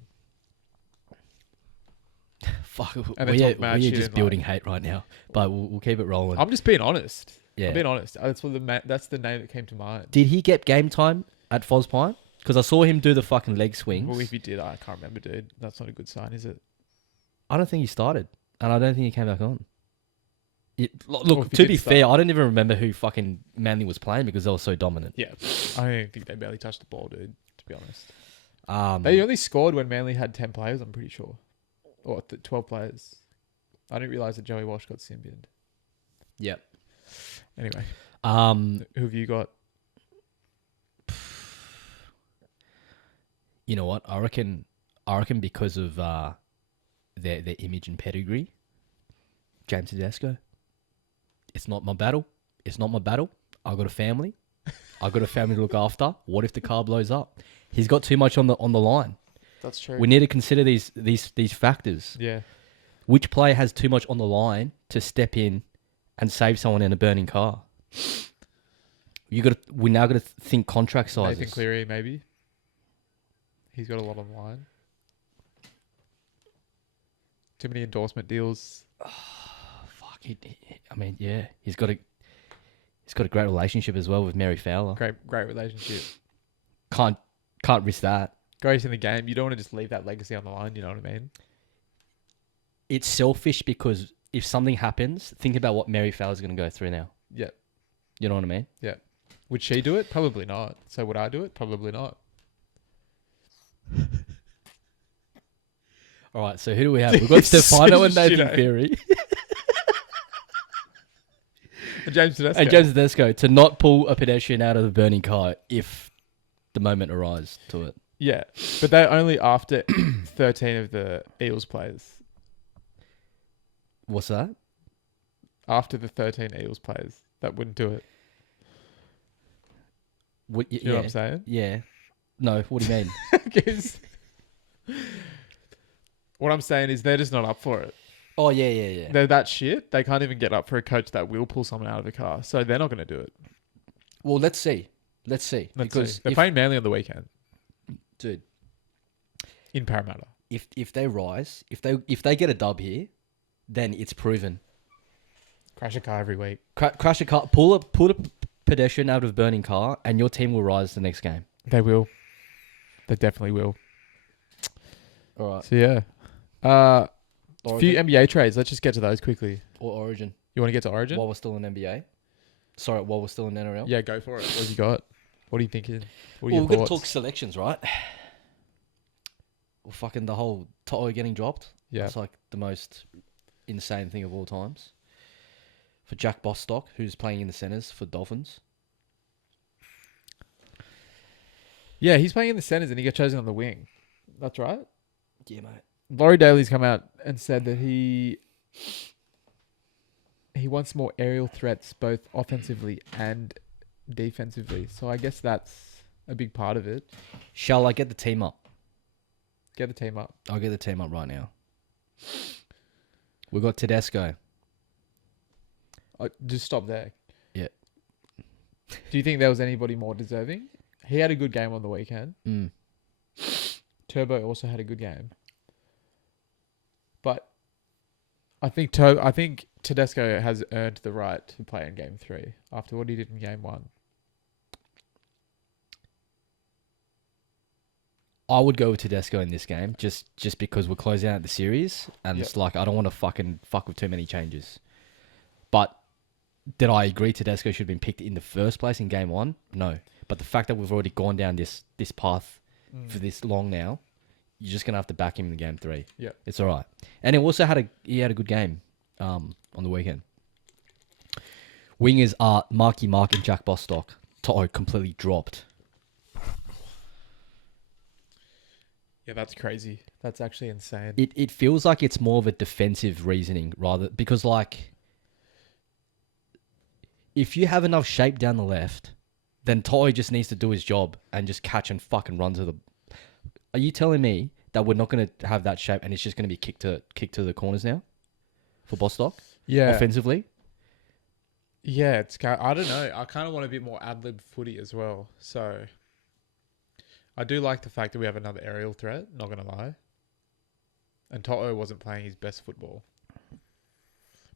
Fuck. And We're talk mad shit just in, building hate right now, but we'll keep it rolling. I'm just being honest. Yeah. I'm being honest. That's what that's the name that came to mind. Did he get game time at Fospine? Because I saw him do the fucking leg swings. Well, if he did, I can't remember, dude. That's not a good sign, is it? I don't think he started, and I don't think he came back on. Or Look, if he to did be start. fair, I don't even remember who fucking Manly was playing because they were so dominant. Yeah, I don't think they barely touched the ball, dude. To be honest, Um, they only scored when Manly had 10 players. I'm pretty sure, or 12 players. I didn't realize that Joey Walsh got symbioned. yeah. Anyway, Um, who have you got? you know what? I reckon because of their image and pedigree, James Tedesco. It's not my battle. I got a family. I got a family to look after. What if the car blows up? He's got too much on the line. That's true. We need to consider these factors. Yeah, Which player has too much on the line to step in and save someone in a burning car? We now got to think contract sizes. Nathan Cleary maybe. He's got a lot on the line. Too many endorsement deals. Fuck. I mean, yeah, he's got a great relationship as well with Mary Fowler. Great relationship. Can't risk that. Great in the game. You don't want to just leave that legacy on the line. You know what I mean? It's selfish because if something happens, think about what Mary Fowler's going to go through now. Yeah. You know what I mean? Yeah. Would she do it? Probably not. So would I do it? Probably not. All right, so who do we have? We've got Stefano and Nathan Shit, eh? Cleary. James Tedesco. And James Tedesco to not pull a pedestrian out of the burning car if the moment arises to it. Yeah. But they're only after 13 of the Eels players. What's that? After the 13 Eels players. That wouldn't do it. What, You know what I'm saying? Yeah. No, what do you mean? Because what I'm saying is they're just not up for it. Oh, yeah. They're that shit. They can't even get up for a coach that will pull someone out of a car. So they're not going to do it. Well, let's see. Because they're playing Manly on the weekend dude, in Parramatta. if they rise, if they get a dub here, then it's proven. Crash a car every week. Crash a car, pull a pedestrian out of a burning car, and your team will rise the next game. They will. They definitely will. All right. So yeah. A few Origin NBA trades. Let's just get to those quickly. or Origin? You want to get to Origin? While we're still in NBA. Sorry, while we're still in NRL. Yeah, go for it. What have you got? What are you thinking? What are Well, your we've got to thoughts? talk selections, right? Well, fucking the whole Toto getting dropped. Yeah. It's like the most insane thing of all times. For Jack Bostock, who's playing in the centres for Dolphins. Yeah, he's playing in the centres and he got chosen on the wing. That's right. Yeah, mate. Laurie Daly's come out and said that he wants more aerial threats, both offensively and defensively. So I guess that's a big part of it. Shall I get the team up? Get the team up. I'll get the team up right now. We've got Tedesco. Just stop there. Yeah. Do you think there was anybody more deserving? He had a good game on the weekend. Mm. Turbo also had a good game. But I think Tedesco has earned the right to play in Game 3 after what he did in Game 1. I would go with Tedesco in this game just because we're closing out the series and Yep. it's like I don't want to fucking fuck with too many changes. But did I agree Tedesco should have been picked in the first place in Game 1? No. But the fact that we've already gone down this path for this long now, you're just gonna have to back him in Game 3. Yeah. It's all right. And he also had a good game on the weekend. Wingers are Marky Mark and Jack Bostock. Toto completely dropped. Yeah, that's crazy. That's actually insane. It feels like it's more of a defensive reasoning rather because like if you have enough shape down the left, then Toto just needs to do his job and just catch and fucking run to the. Are you telling me that we're not going to have that shape and it's just going to be kicked to the corners now for Bostock? Yeah. Offensively? Yeah, I don't know. I kind of want a bit more ad-lib footy as well. So I do like the fact that we have another aerial threat, not going to lie. And Toto wasn't playing his best football.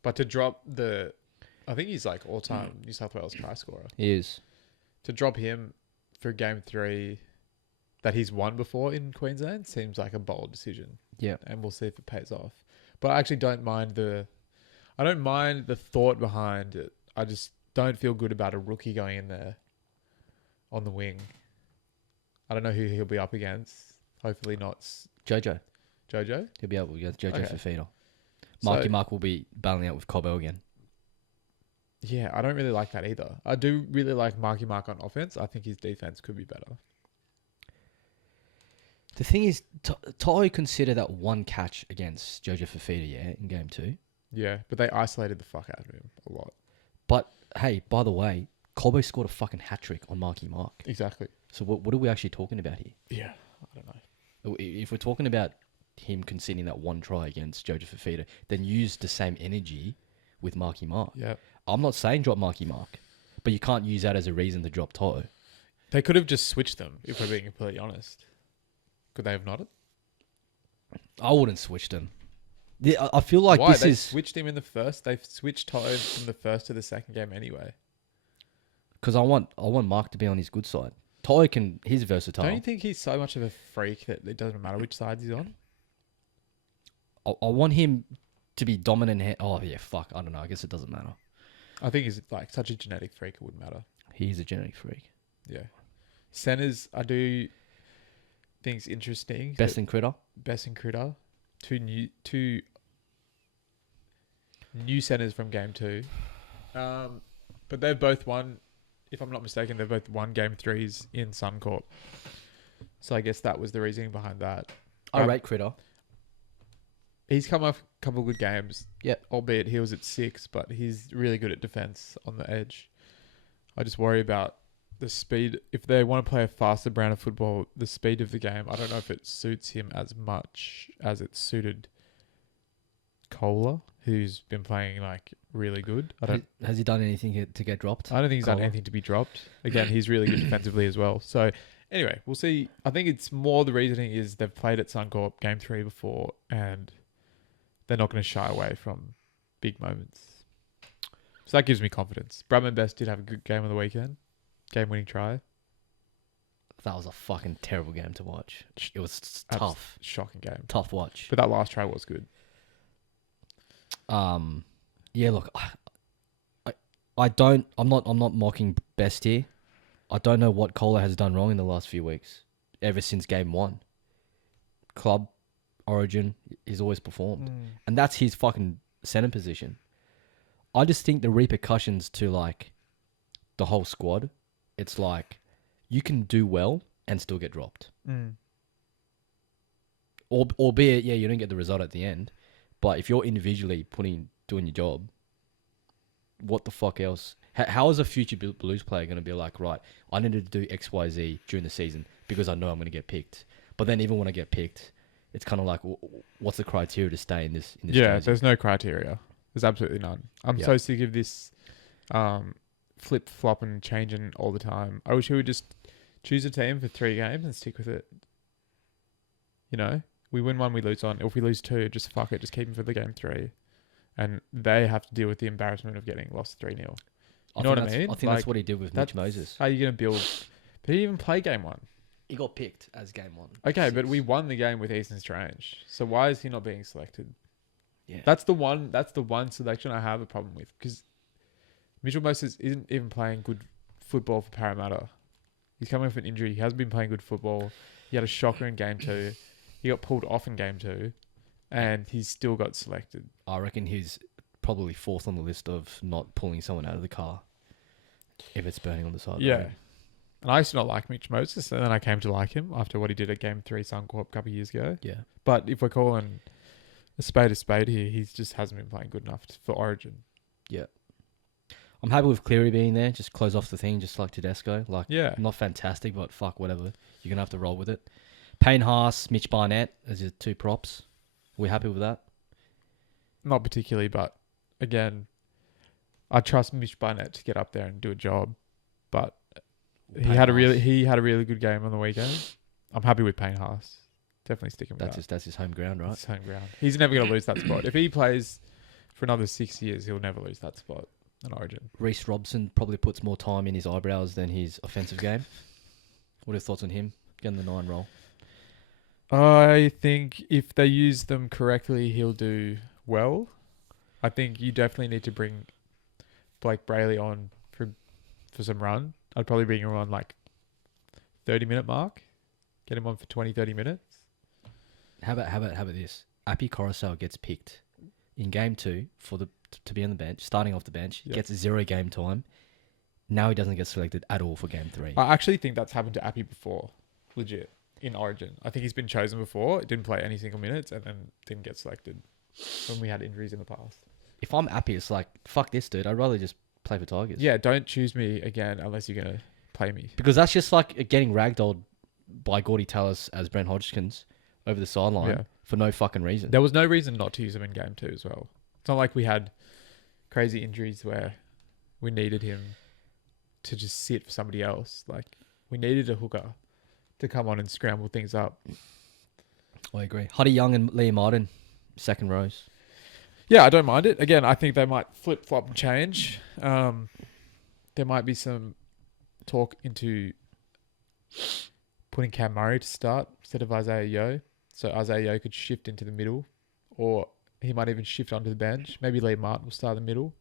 But to drop I think he's like all-time New South Wales try scorer. He is. To drop him for Game 3 that he's won before in Queensland seems like a bold decision. Yeah. And we'll see if it pays off. But I actually don't mind I don't mind the thought behind it. I just don't feel good about a rookie going in there on the wing. I don't know who he'll be up against. Hopefully not Jojo. Jojo. He'll be able against Jojo Okay. Fafita. So- Marky Mark will be battling out with Cobbo again. Yeah, I don't really like that either. I do really like Marky Mark on offense. I think his defense could be better. The thing is, To'o considered that one catch against Jojo Fafita, yeah, in game 2. Yeah, but they isolated the fuck out of him a lot. But, hey, by the way, Cobbo scored a fucking hat-trick on Marky Mark. Exactly. So what are we actually talking about here? Yeah, I don't know. If we're talking about him conceding that one try against Jojo Fafita, then use the same energy with Marky Mark. Yeah. I'm not saying drop Marky Mark, but you can't use that as a reason to drop To'o. They could have just switched them, if we're being completely honest. Could they have not? I wouldn't switch them. Yeah, I feel like Why? this They is switched him in the first. They've switched Toto from the first to the second game anyway. because I want Mark to be on his good side. To'o he's versatile. Don't you think he's so much of a freak that it doesn't matter which side he's on? I want him to be dominant. Oh yeah, fuck. I don't know. I guess it doesn't matter. I think he's like such a genetic freak, it wouldn't matter. He's a genetic freak. Yeah. Centers, I do think's interesting. Best in critter. Best in critter. Two new centers from game 2. But they've both won, if I'm not mistaken, they've both won game 3s in Suncorp. So I guess that was the reasoning behind that. I rate critter. He's come off a couple of good games. Yep. Albeit he was at 6, but he's really good at defense on the edge. I just worry about the speed. If they want to play a faster brand of football, the speed of the game, I don't know if it suits him as much as it suited Kohler, who's been playing like really good. Has he done anything to get dropped? I don't think he's done Kohler? anything to be dropped. Again, he's really good defensively as well. So anyway, we'll see. I think it's more the reasoning is they've played at Suncorp game 3 before and they're not going to shy away from big moments. So that gives me confidence. Bradman Best did have a good game on the weekend. Game-winning try. That was a fucking terrible game to watch. It was tough. Shocking game. Tough watch. But that last try was good. Yeah, look, I'm not mocking Best here. I don't know what Kohler has done wrong in the last few weeks. Ever since game 1. Club, Origin, he's always performed. And that's his fucking center position. I just think the repercussions to like the whole squad, it's like you can do well and still get dropped. Albeit, yeah, you don't get the result at the end. But if you're individually doing your job, what the fuck else? How is a future Blues player going to be like, right, I need to do X, Y, Z during the season because I know I'm going to get picked. But then even when I get picked, it's kind of like, what's the criteria to stay in this Yeah, jersey? there's no criteria. There's absolutely none. I'm so sick of this flip-flop and changing all the time. I wish we would just choose a team for 3 games and stick with it. You know? We win 1, we lose 1. If we lose 2, just fuck it. Just keep them for the game 3. And they have to deal with the embarrassment of getting lost 3-0. You know what I mean? I think that's what he did with Mitch Moses. How are you going to build? But he didn't even play game 1. He got picked as game 1. Okay, but we won the game with Easton Strange. So why is he not being selected? Yeah. That's the one selection I have a problem with. Because Mitchell Moses isn't even playing good football for Parramatta. He's coming off an injury. He hasn't been playing good football. He had a shocker in game 2. He got pulled off in game 2. And he's still got selected. I reckon he's probably 4th on the list of not pulling someone out of the car if it's burning on the side. Yeah. And I used to not like Mitch Moses, and then I came to like him after what he did at Game 3 Suncorp a couple of years ago. Yeah. But if we're calling a spade here, he just hasn't been playing good enough for Origin. Yeah. I'm happy with Cleary being there. Just close off the thing, just like Tedesco. Like, Yeah. not fantastic, but fuck, whatever. You're going to have to roll with it. Payne Haas, Mitch Barnett as your 2 props. We happy with that? Not particularly, but again, I trust Mitch Barnett to get up there and do a job. But he had a really good game on the weekend. I'm happy with Payne Haas. Definitely sticking with that. That's his home ground, right? It's home ground. He's never going to lose that spot. If he plays for another 6 years, he'll never lose that spot in Origin. Reece Robson probably puts more time in his eyebrows than his offensive game. What are your thoughts on him getting the 9 role? I think if they use them correctly, he'll do well. I think you definitely need to bring Blake Brayley on for some run. I'd probably bring him on like 30-minute mark. Get him on for 20, 30 minutes. How about this? Api Coruscant gets picked in game 2 to be on the bench, starting off the bench, gets 0 game time. Now he doesn't get selected at all for game 3. I actually think that's happened to Api before, legit, in Origin. I think he's been chosen before, didn't play any single minutes, and then didn't get selected when we had injuries in the past. If I'm Api, it's like, fuck this, dude. I'd rather just play for Tigers. Yeah, don't choose me again unless you're going to play me. Because that's just like getting ragdolled by Gordy Tallis as Brent Hodgkins over the sideline for no fucking reason. There was no reason not to use him in game 2 as well. It's not like we had crazy injuries where we needed him to just sit for somebody else. Like, we needed a hooker to come on and scramble things up. I agree. Huddy Young and Liam Martin, second rows. Yeah, I don't mind it. Again, I think they might flip-flop and change. There might be some talk into putting Cam Murray to start instead of Isaiah Yeo. So Isaiah Yeo could shift into the middle, or he might even shift onto the bench. Maybe Liam Martin will start in the middle,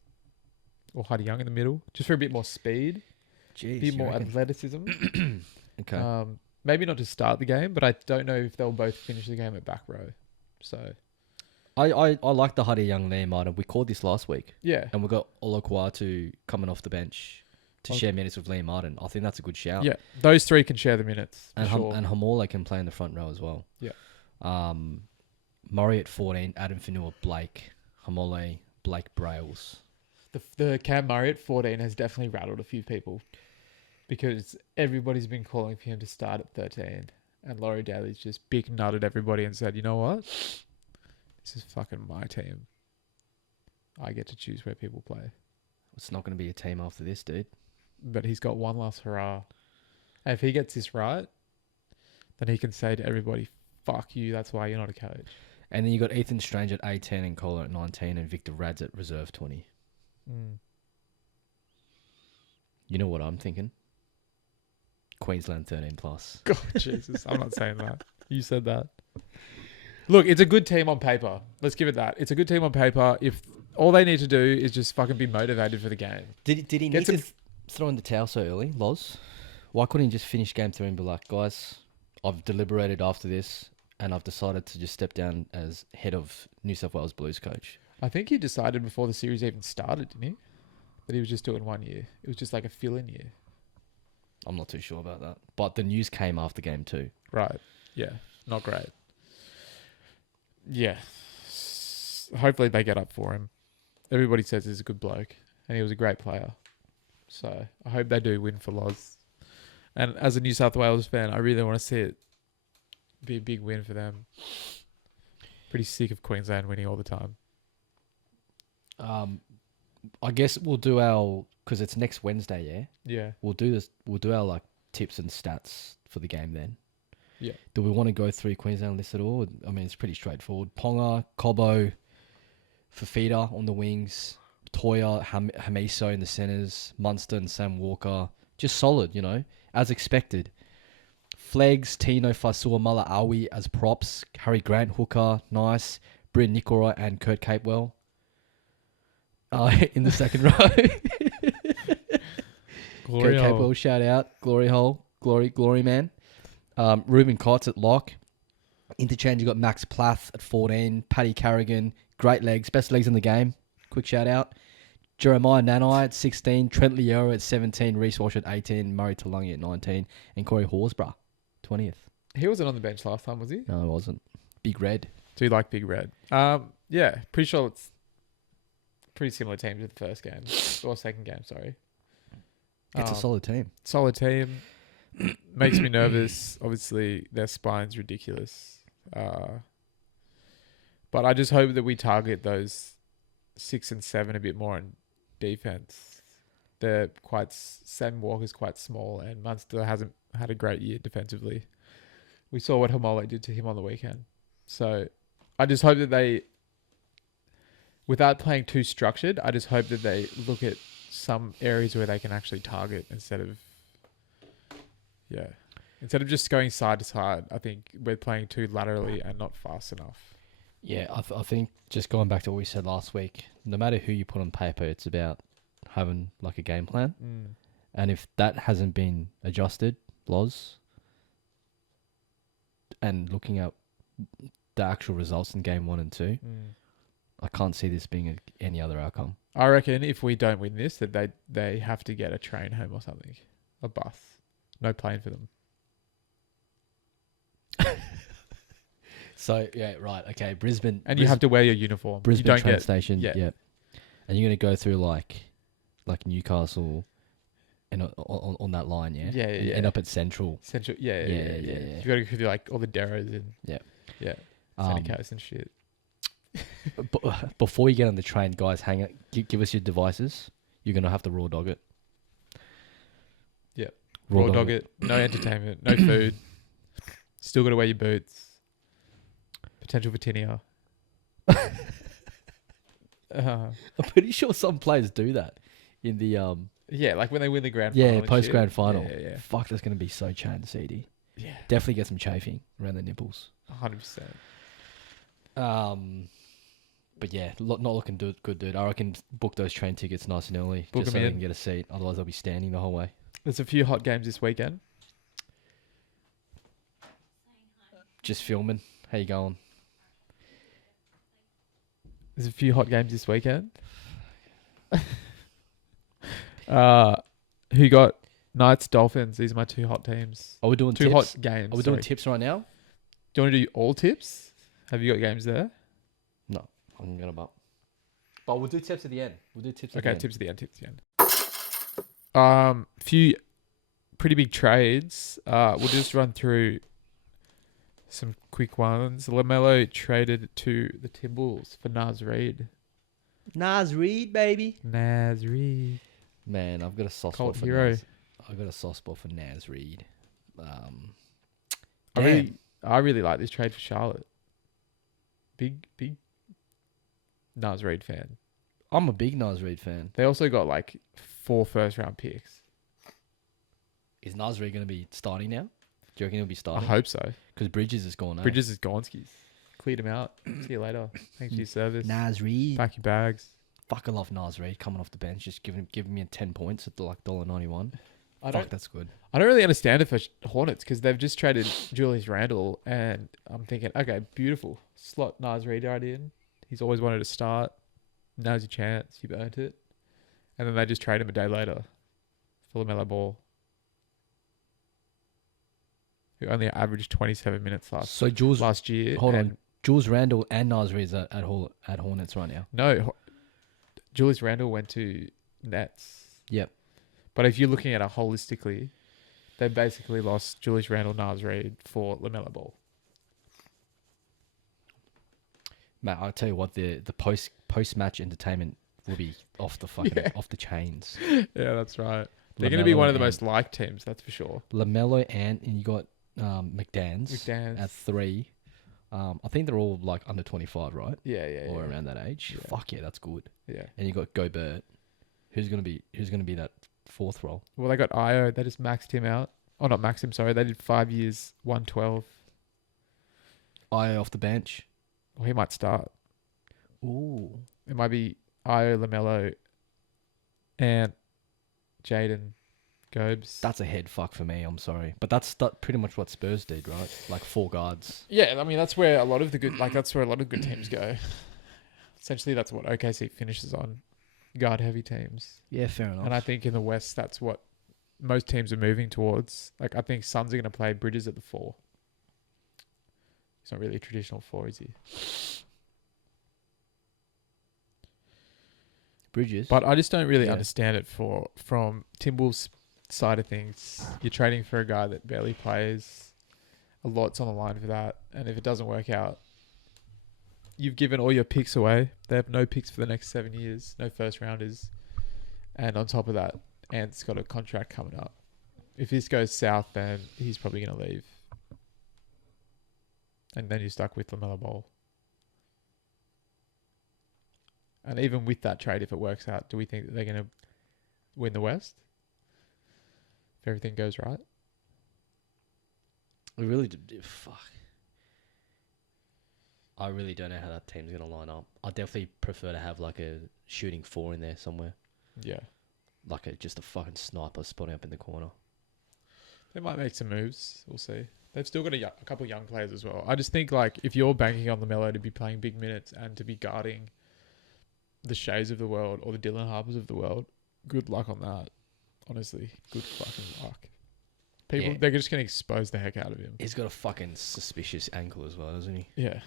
or Huddy Young in the middle, just for a bit more speed. Jeez, a bit more athleticism. Okay. Maybe not to start the game, but I don't know if they'll both finish the game at back row. So I like the Huddy Young Liam Martin. We called this last week. yeah. And we got Olokwatu coming off the bench to share minutes with Liam Martin. I think that's a good shout. Yeah. Those three can share the minutes. And sure. and Hamole can play in the front row as well. Yeah. Murray at 14, Adam Fanua, Blake, Hamole, Blake Brails. The Cam Murray at 14 has definitely rattled a few people because everybody's been calling for him to start at 13. And Laurie Daly's just big nutted everybody and said, you know what? This is fucking my team. I get to choose where people play. It's not going to be a team after this, dude. But he's got one last hurrah. And if he gets this right, then he can say to everybody, fuck you, that's why you're not a coach. And then you got Ethan Strange at 18 and Kohler at 19 and Victor Rads at reserve 20. You know what I'm thinking? Queensland 13 plus. God, Jesus, I'm not saying that. You said that. Look, it's a good team on paper. Let's give it that. It's a good team on paper. If all they need to do is just fucking be motivated for the game. Did he need to throw in the towel so early, Loz? Why couldn't he just finish game 3 and be like, guys, I've deliberated after this and I've decided to just step down as head of New South Wales Blues coach? I think he decided before the series even started, didn't he? That he was just doing 1 year. It was just like a fill-in year. I'm not too sure about that. But the news came after game 2. Right. Yeah. Not great. Yeah. Hopefully they get up for him. Everybody says he's a good bloke and he was a great player. So I hope they do win for Loz. And as a New South Wales fan, I really want to see it be a big win for them. Pretty sick of Queensland winning all the time. I guess we'll do our, because it's next Wednesday, yeah? Yeah. We'll do our like tips and stats for the game then. Yeah. Do we want to go through Queensland list at all? I mean, it's pretty straightforward. Ponga, Cobbo, Fafita on the wings, Toya, Hamiso in the centres, Munster and Sam Walker. Just solid, you know, as expected. Flegs, Tino, Fasua, Mala Awi as props. Harry Grant, hooker, nice. Bryn Nicorai and Kurt Capewell in the second row. Glory Kurt hole. Capewell, shout out. Glory hole. Glory man. Ruben Kotz at lock. Interchange, you got Max Plath at 14. Paddy Carrigan, great legs. Best legs in the game. Quick shout out. Jeremiah Nanai at 16. Trent Liero at 17. Reece Walsh at 18. Murray Talangi at 19. And Corey Horsburgh, 20th. He wasn't on the bench last time, was he? No, it wasn't. Big Red. Do you like Big Red? Yeah, pretty sure it's pretty similar team to the first game. Or second game, sorry. It's a solid team. Solid team. Makes me nervous. Obviously, their spine's ridiculous. But I just hope that we target those 6 and 7 a bit more in defense. They're quite... Sam Walker's quite small and Munster hasn't had a great year defensively. We saw what Hamole did to him on the weekend. So I just hope that they... Without playing too structured, I just hope that they look at some areas where they can actually target instead of... Yeah. Instead of just going side to side, I think we're playing too laterally and not fast enough. Yeah, I think just going back to what we said last week, no matter who you put on paper, it's about having like a game plan. Mm. And if that hasn't been adjusted, Loz, and looking at the actual results in game 1 and 2, I can't see this being any other outcome. I reckon if we don't win this, that they have to get a train home or something, a bus, no plane for them. So yeah, right, okay, Brisbane, And you have to wear your uniform. Brisbane you don't train get station, yeah. yep. And you're gonna go through like Newcastle, and on that line, yeah. Yeah, And you yeah. end up at Central. Central. Yeah. Yeah. You got to go through like all the Darrows and Yeah. Sunny Coast and shit. But before you get on the train, guys, hang it. Give us your devices. You're gonna have to raw dog it. Yeah. Raw dog it. No entertainment. No food. Still got to wear your boots. Potential for tinea. I'm pretty sure some players do that in the Yeah, like when they win the grand final. yeah, and post shit. grand final. Yeah. Fuck, that's gonna be so chan seedy. Yeah. Definitely get some chafing around the nipples. 100%. But yeah, not looking good, dude. I reckon book those train tickets nice and early, Book just so them they in. can get a seat. Otherwise, they'll be standing the whole way. There's a few hot games this weekend. Just filming. How you going? There's a few hot games this weekend. Who got Knights, Dolphins? These are my two hot teams. Are we doing Two tips? hot games. Are we doing tips right now? Do you want to do all tips? Have you got games there? No, I'm gonna but we'll do tips at the end. We'll do tips. At the Okay, end. tips at the end. Tips at the end. Few pretty big trades. We'll just run through some quick ones. Lamelo traded to the Timberwolves for Naz Reid. Nas Reed, baby. Naz Reid. Man, I've got a soft Cult spot for hero. Nas. I've got a soft spot for Nas Reed. I really like this trade for Charlotte. Big Naz Reid fan. I'm a big Nas Reed fan. They also got like 4 first-round picks. Is Nas Reed going to be starting now? Do you reckon he'll be I starting? hope so. Because Bridges is gone. Bridges is Gonskis. Cleared him out. See you later. Thanks for your service. Nas Reed. Pack your bags. Fucking love Nas Reed coming off the bench, just giving me 10 points at the like $1.91. Fuck, that's good. I don't really understand it for Hornets because they've just traded Julius Randle, and I'm thinking, okay, beautiful. Slot Naz Reid right in. He's always wanted to start. Now's your chance. You've earned it. And then they just trade him a day later for LaMelo Ball, who only averaged 27 minutes last year. Hold on. Jules Randle and Nas Reed are at Hornets right now. No, Julius Randle went to Nets. Yep. But if you're looking at it holistically, they basically lost Julius Randle, Naz Reid for LaMelo Ball. Matt, I'll tell you what, the post match entertainment will be off the chains. Yeah, that's right. They're going to be one of the most liked teams, that's for sure. LaMelo and you got McDaniels at 3. I think they're all like under 25, right? Yeah. Or around that age. Yeah. Fuck yeah, that's good. Yeah. And you got Gobert. Who's gonna be that 4th role? Well, they got Io. They just maxed him out. Oh, not maxed him, sorry. They did 5 years, 112. Io off the bench. Well, he might start. Ooh. It might be Io, LaMelo, and Jaden, Gobes. That's a head fuck for me, I'm sorry. But that's pretty much what Spurs did, right? Like 4 guards. Yeah, I mean, that's where a lot of good teams go. Essentially, that's what OKC finishes on. Guard-heavy teams. Yeah, fair enough. And I think in the West, that's what most teams are moving towards. Like, I think Suns are going to play Bridges at the 4. He's not really a traditional 4, is he? Bridges. But I just don't really understand it from Timberwolves' side of things. You're trading for a guy that barely plays. A lot's on the line for that. And if it doesn't work out, you've given all your picks away. They have no picks for the next 7 years. No first rounders. And on top of that, Ant's got a contract coming up. If this goes south, then he's probably going to leave. And then you're stuck with LaMelo Ball. And even with that trade, if it works out, do we think that they're going to win the West? If everything goes right? We really did. Fuck. I really don't know how that team's gonna line up. I definitely prefer to have like a shooting 4 in there somewhere, Yeah. like just a fucking sniper spotting up in the corner. They might make some moves. We'll see. They've still got a couple of young players as well. I just think like if you're banking on LaMelo to be playing big minutes and to be guarding the Shays of the world or the Dylan Harpers of the world, good luck on that. Honestly, good fucking luck. People, they're just going to expose the heck out of him. He's got a fucking suspicious ankle as well, doesn't he? Yeah.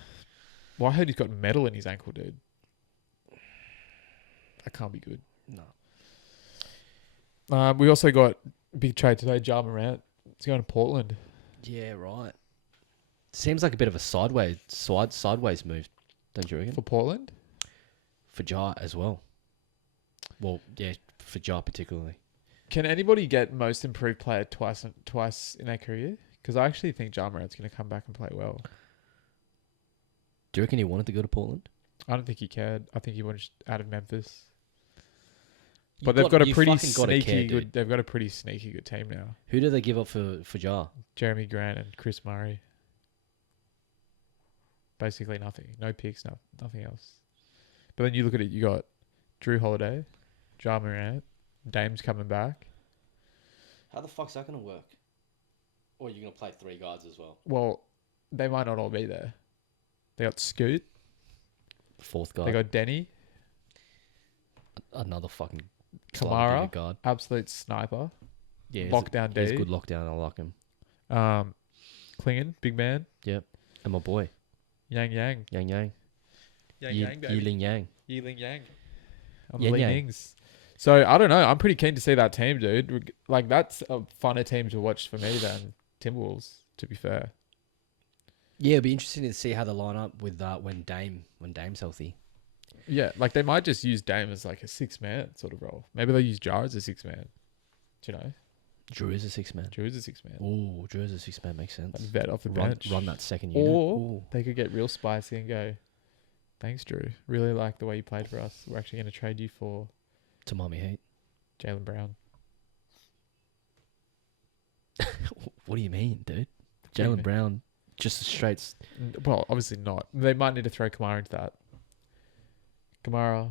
Well, I heard he's got metal in his ankle, dude. That can't be good. No. We also got big trade today. Ja Morant. He's going to Portland. Yeah, right. Seems like a bit of a sideways move, don't you reckon? For Portland? For Ja as well. Well, yeah, for Ja particularly. Can anybody get most improved player twice in their career? Because I actually think Ja Morant's going to come back and play well. Do you reckon he wanted to go to Portland? I don't think he cared. I think he wanted out of Memphis. But they've got a pretty sneaky good. They've got a pretty sneaky good team now. Who do they give up for Ja? Jeremy Grant and Chris Murray. Basically nothing. No picks. Nothing else. But then you look at it. You got Drew Holiday, Ja Morant, Dame's coming back. How the fuck's that gonna work? Or are you gonna play 3 guards as well? Well, they might not all be there. They got Scoot. 4th guard. They got Denny. Another fucking Kamara. guard. Absolute sniper. Yeah, lockdown D. He's good lockdown. I like him. Klingon, big man. Yep. And my boy. Yang. Yang. Yang, baby. Yiling Yang. Yiling Yang. On Yang the Yang. leanings. So, I don't know. I'm pretty keen to see that team, dude. Like, that's a funner team to watch for me than Timberwolves, to be fair. Yeah, it'd be interesting to see how they line up with that when Dame's healthy. Yeah, like, they might just use Dame as, like, a 6-man sort of role. Maybe they'll use Jar as a 6-man. Do you know? Drew is a 6-man. Drew is a 6-man. Oh, Drew is a 6-man. Makes sense. Like vet off the bench. Run that second unit. Or they could get real spicy and go, thanks, Drew. Really like the way you played for us. We're actually going to trade you for... To Miami Heat. Jaylen Brown. What do you mean, dude? Jaylen Brown, just a straight... Well, obviously not. They might need to throw Kamara into that. Kamara,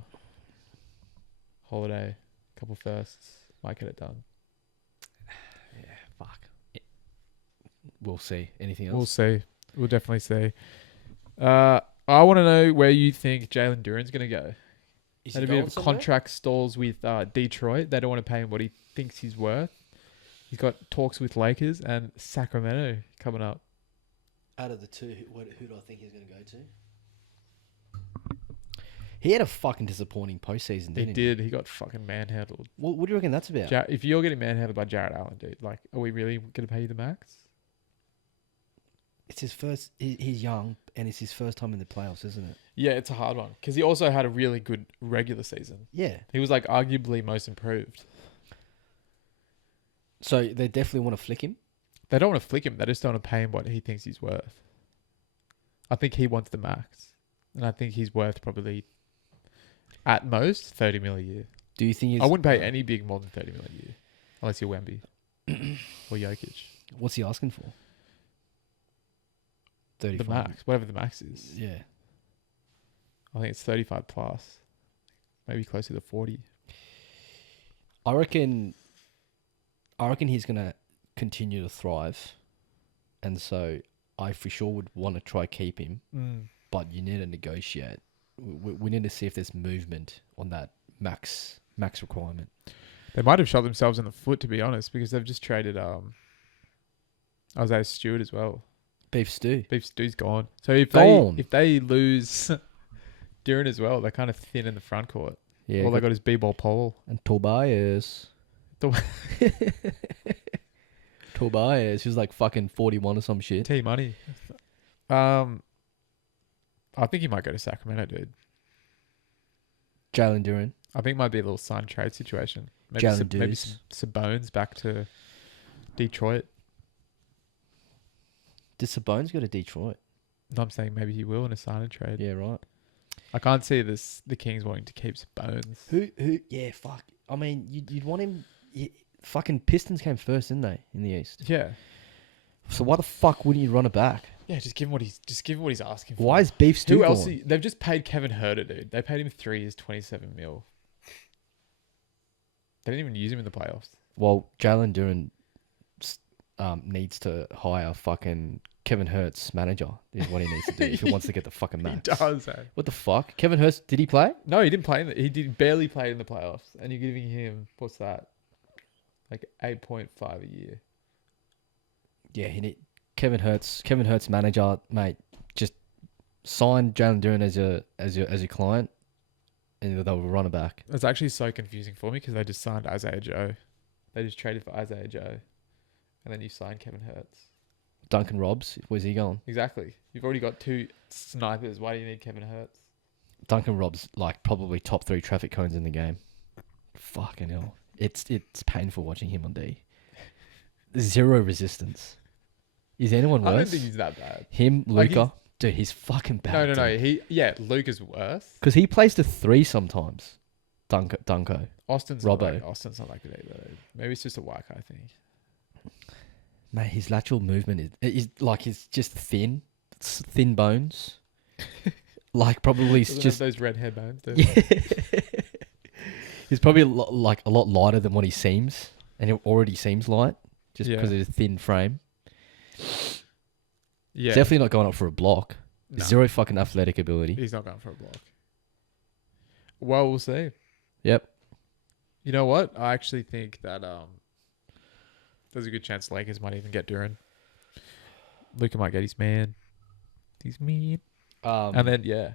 Holiday, couple firsts. Might get it done. Yeah, fuck. We'll see. Anything else? We'll see. We'll definitely see. I want to know where you think Jalen Duren's going to go. Had a bit of contract stalls with Detroit. They don't want to pay him what he thinks he's worth. He's got talks with Lakers and Sacramento coming up. Out of the two, who do I think he's going to go to? He had a fucking disappointing postseason, didn't he? He did. He got fucking manhandled. What do you reckon that's about? If you're getting manhandled by Jarrett Allen, dude, like, are we really going to pay you the max? It's his first... He's young, and it's his first time in the playoffs, isn't it? Yeah, it's a hard one. Because he also had a really good regular season. Yeah. He was, like, arguably most improved. So they definitely want to flick him? They don't want to flick him. They just don't want to pay him what he thinks he's worth. I think he wants the max. And I think he's worth probably, at most, 30 mil a year. Do you think I wouldn't pay any big more than 30 mil a year. Unless you're Wemby. Or Jokic. What's he asking for? 35. The max. Whatever the max is. Yeah. I think it's 35 plus. Maybe closer to 40. I reckon he's going to continue to thrive. And so I for sure would want to try keep him. But you need to negotiate. We need to see if there's movement on that max requirement. They might have shot themselves in the foot, to be honest, because they've just traded Isaiah Stewart as well. Beef Stew's gone. So if they lose Duren as well, they're kind of thin in the front court. Yeah. All they got is B-ball Paul. And Tobias. Tobias, who's like fucking 41 or some shit. T-Money. I think he might go to Sacramento, dude. Jalen Duren. I think it might be a little sign trade situation. Maybe some Sabonis back to Detroit. Did Sabonis go to Detroit? No, I'm saying maybe he will in a sign and trade. Yeah, right. I can't see the Kings wanting to keep Sabonis. Who? Yeah, fuck. I mean, you'd want him. Fucking Pistons came first, didn't they, in the East? Yeah. So why the fuck wouldn't you run it back? Yeah, just give him what he's asking for. Why is Beef Stew Who else? gone? They've just paid Kevin Herter, dude. They paid him 3 years, 27 mil. They didn't even use him in the playoffs. Well, Jalen Duran needs to hire fucking Kevin Hurt's manager. Is what he needs to do if he wants to get the fucking max. He does. Eh? What the fuck? Kevin Hurst, did he play? No, he didn't play. He did barely play in the playoffs, and you're giving him what's that? Like 8.5 a year. Yeah, Kevin Hurt's manager, mate. Just sign Jalen Duran as your client, and they'll run it back. It's actually so confusing for me because they just signed Isaiah Joe. They just traded for Isaiah Joe, and then you signed Kevin Hurts. Duncan Robs, where's he going? Exactly. You've already got 2 snipers. Why do you need Kevin Hurts? Duncan Robs, like probably top 3 traffic cones in the game. Fucking hell, it's painful watching him on D. 0 resistance. Is anyone worse? I don't think he's that bad. Him, Like, Luca, dude, he's fucking bad. No. Luke is worse. Because he plays the 3 sometimes. Dunko. Austin's Robbo. Austin's not like that either. Maybe it's just a white guy thing. Mate, his lateral movement is like he's just thin. It's thin bones. Like probably Doesn't just have those red hair bones. yeah. He's probably like a lot lighter than what he seems, and he already seems light just because of his thin frame. Yeah, Definitely not going up for a block. No. 0 fucking athletic ability. He's not going for a block. Well, we'll see. Yep. You know what? I actually think that there's a good chance Lakers might even get Duran. Luka might get his man. He's mean. And then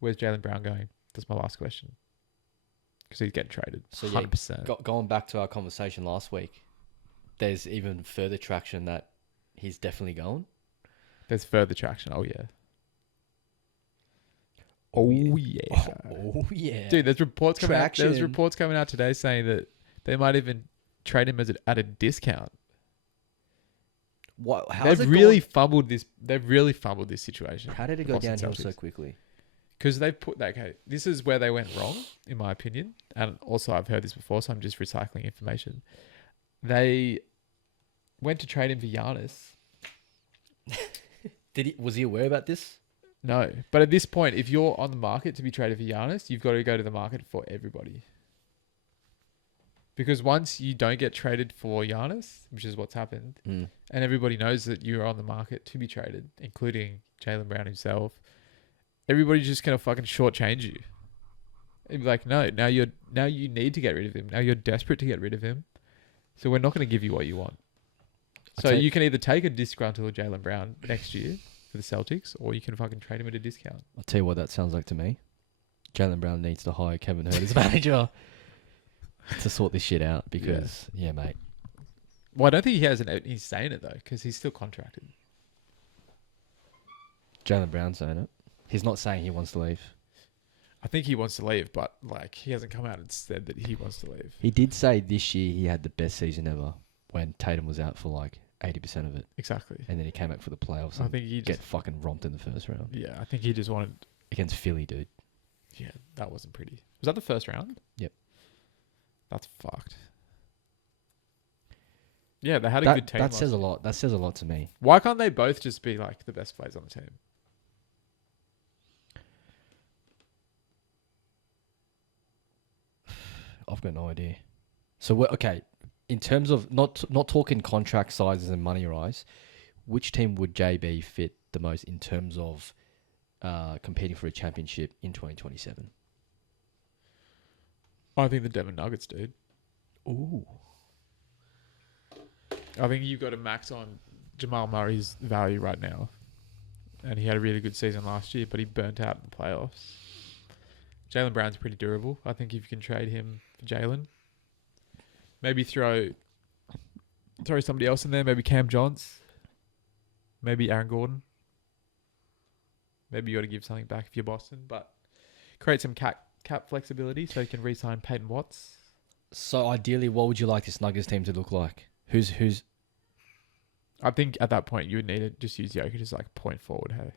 where's Jaylen Brown going? That's my last question. Because he's getting traded. So 100%. Going back to our conversation last week, there's even further traction that he's definitely going. There's further traction. Oh yeah. Oh yeah. Dude, there's reports coming out. Traction. There's reports coming out today saying that they might even trade him at a discount. What? They've really fumbled this. They've really fumbled this situation. How did it go downhill so quickly? Because they've put that. Okay, this is where they went wrong, in my opinion. And also, I've heard this before, so I'm just recycling information. They went to trade him for Giannis. Was he aware about this? No, but at this point, if you're on the market to be traded for Giannis, you've got to go to the market for everybody. Because once you don't get traded for Giannis, which is what's happened, and everybody knows that you're on the market to be traded, including Jaylen Brown himself, everybody's just gonna fucking shortchange you. It'd be like, no, now you need to get rid of him. Now you're desperate to get rid of him, so we're not going to give you what you want. So you can either take a disgruntled Jaylen Brown next year for the Celtics, or you can fucking trade him at a discount. I'll tell you what that sounds like to me. Jaylen Brown needs to hire Kevin Hurt as manager to sort this shit out because, yeah, mate. Well, I don't think he has he's saying it, though, because he's still contracted. Jaylen Brown's saying it. He's not saying he wants to leave. I think he wants to leave, but like he hasn't come out and said that he wants to leave. He did say this year he had the best season ever when Tatum was out for like 80% of it. Exactly. And then he came back for the playoffs I and think he get fucking romped in the first round. Yeah, I think he just wanted... Against Philly, dude. Yeah, that wasn't pretty. Was that the first round? Yep. That's fucked. Yeah, they had a good team. That says a lot. That says a lot to me. Why can't they both just be like the best players on the team? I've got no idea. So, okay, in terms of not talking contract sizes and money rise, which team would JB fit the most in terms of competing for a championship in 2027? I think the Denver Nuggets, dude. Ooh. I think you've got to max on Jamal Murray's value right now. And he had a really good season last year, but he burnt out in the playoffs. Jaylen Brown's pretty durable. I think if you can trade him for Jaylen, maybe throw somebody else in there, maybe Cam Johns, maybe Aaron Gordon. Maybe you got to give something back if you're Boston, but create some cap flexibility so you can re-sign Peyton Watts. So ideally, what would you like this Nuggets team to look like? Who's? I think at that point you would need to just use Jokic as like point forward, hey,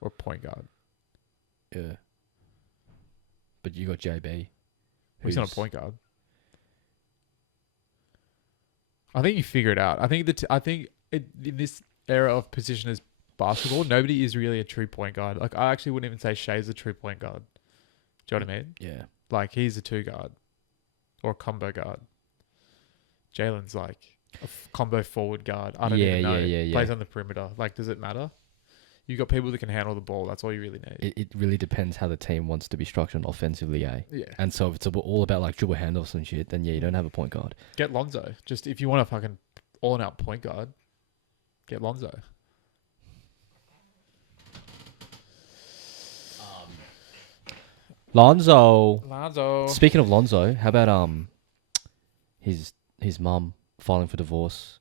or point guard. Yeah. But you got JB. He's not a point guard. I think you figure it out. I think in era of positionless basketball, nobody is really a true point guard. Like, I actually wouldn't even say Shea's a true point guard. Do you know what I mean? Yeah. Like, he's a two guard or a combo guard. Jalen's like a combo forward guard. I don't even know. Plays on the perimeter. Like, does it matter? You got people that can handle the ball. That's all you really need. It really depends how the team wants to be structured offensively, eh? Yeah. And so if it's all about like dribble handoffs and shit, then yeah, you don't have a point guard. Get Lonzo. Just if you want a fucking all-out point guard, get Lonzo. Lonzo. Speaking of Lonzo, how about his mum filing for divorce?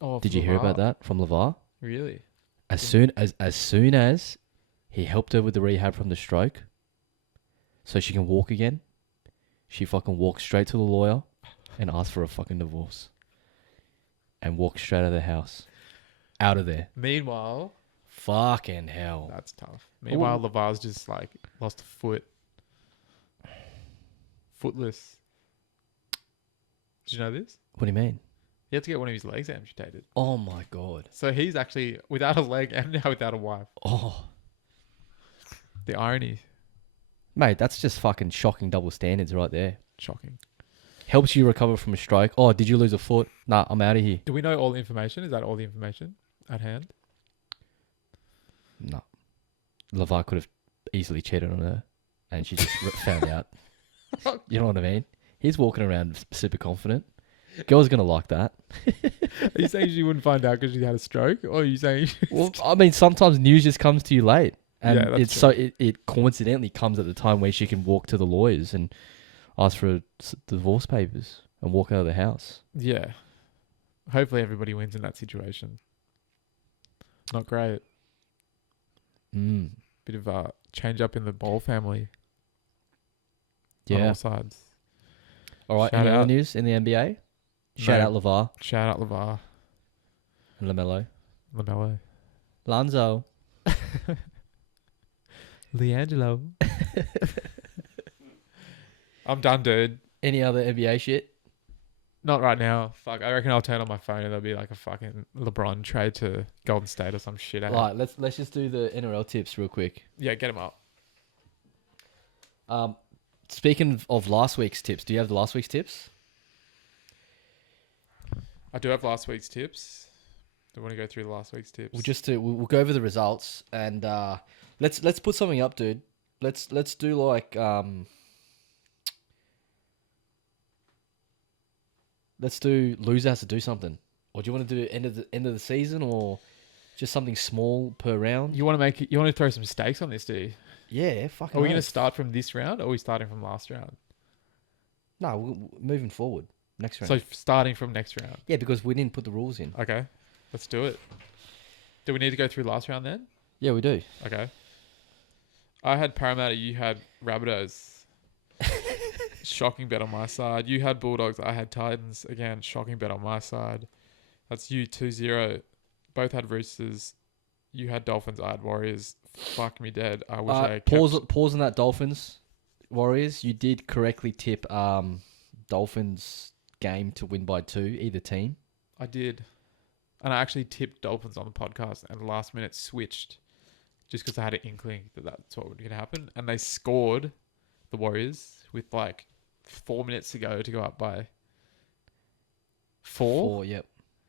Oh, did you hear about that from LeVar? Really? As soon as he helped her with the rehab from the stroke, so she can walk again, she fucking walked straight to the lawyer and asked for a fucking divorce, and walked straight out of the house, out of there. Meanwhile, fucking hell, that's tough. Meanwhile, LeVar's just like lost a foot, footless. Did you know this? What do you mean? He had to get one of his legs amputated. Oh my god. So he's actually without a leg and now without a wife. Oh. The irony. Mate, that's just fucking shocking double standards right there. Shocking. Helps you recover from a stroke. Oh, did you lose a foot? Nah, I'm out of here. Do we know all the information? Is that all the information at hand? No. LeVar could have easily cheated on her and she just found out. You know what I mean? He's walking around super confident. Girl's going to like that. Are you saying she wouldn't find out because she had a stroke? Or are you saying... Well, I mean, sometimes news just comes to you late. And yeah, it's true. So it coincidentally comes at the time where she can walk to the lawyers and ask for divorce papers and walk out of the house. Yeah. Hopefully everybody wins in that situation. Not great. Bit of a change up in the Ball family. Yeah. On all sides. All right, any other news in the NBA? Shout out LeVar. Shout out LeVar. And LaMelo. Lonzo. Leangelo. I'm done, dude. Any other NBA shit? Not right now. Fuck, I reckon I'll turn on my phone and there'll be like a fucking LeBron trade to Golden State or some shit. Right, let's just do the NRL tips real quick. Yeah, get them up. Speaking of last week's tips, do you have the last week's tips? I do have last week's tips. Do you want to go through the last week's tips? We'll go over the results and let's put something up, dude. Let's do like let's do loser has to do something. Or do you want to do end of the season or just something small per round? You want to throw some stakes on this, do you? Yeah, fucking. Are we going to start from this round or are we starting from last round? No, we're moving forward. Next round. So starting from next round. Yeah, because we didn't put the rules in. Okay, let's do it. Do we need to go through last round then? Yeah, we do. Okay. I had Parramatta, you had Rabbitohs. Shocking bet on my side. You had Bulldogs, I had Titans. Again, shocking bet on my side. That's you 2-0. Both had Roosters. You had Dolphins, I had Warriors. Fuck me dead. I wish I kept... Pause on that Dolphins. Warriors, you did correctly tip Dolphins game to win by 2, either team. I did. And I actually tipped Dolphins on the podcast and last minute switched just because I had an inkling that that's what was going to happen. And they scored, the Warriors, with like 4 minutes to go up by 4. 4, yep.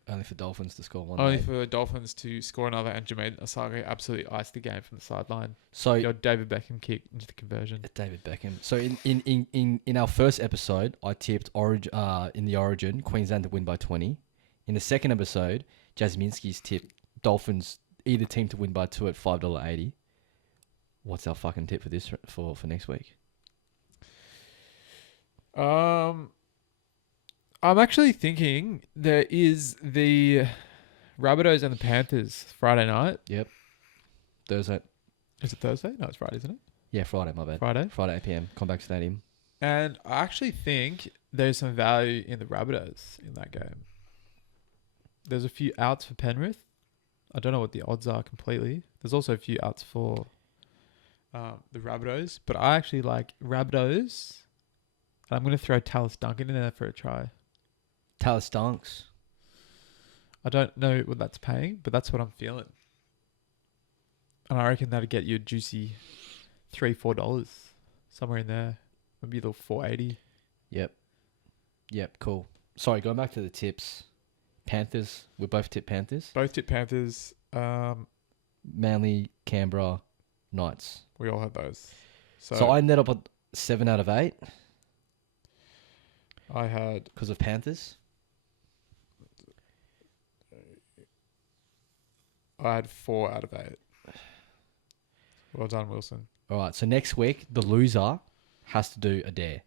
Only for Dolphins to score one. Only for Dolphins to score another, and Jermaine Osago absolutely iced the game from the sideline. So your David Beckham kick into the conversion. David Beckham. So in our first episode, I tipped in the Origin Queensland to win by 20. In the second episode, Jasminski's tipped Dolphins either team to win by 2 at $5.80. What's our fucking tip for this for next week? I'm actually thinking there is the Rabbitohs and the Panthers Friday night. Yep. Thursday. Is it Thursday? No, it's Friday, isn't it? Yeah, Friday, my bad. Friday 8 p.m. Combank Stadium. And I actually think there's some value in the Rabbitohs in that game. There's a few outs for Penrith. I don't know what the odds are completely. There's also a few outs for the Rabbitohs. But I actually like Rabbitohs. And I'm going to throw Tallis Duncan in there for a try. Tallis Dunks. I don't know what that's paying, but that's what I'm feeling. And I reckon that'd get you a juicy $3-4 somewhere in there. Maybe a little 480. Yep, cool. Sorry, going back to the tips. Panthers. We both tip Panthers. Both tip Panthers. Manly, Canberra, Knights. We all had those. So I ended up at 7 out of 8 I had because of Panthers. I had 4 out of 8. Well done, Wilson. All right. So next week, the loser has to do a dare.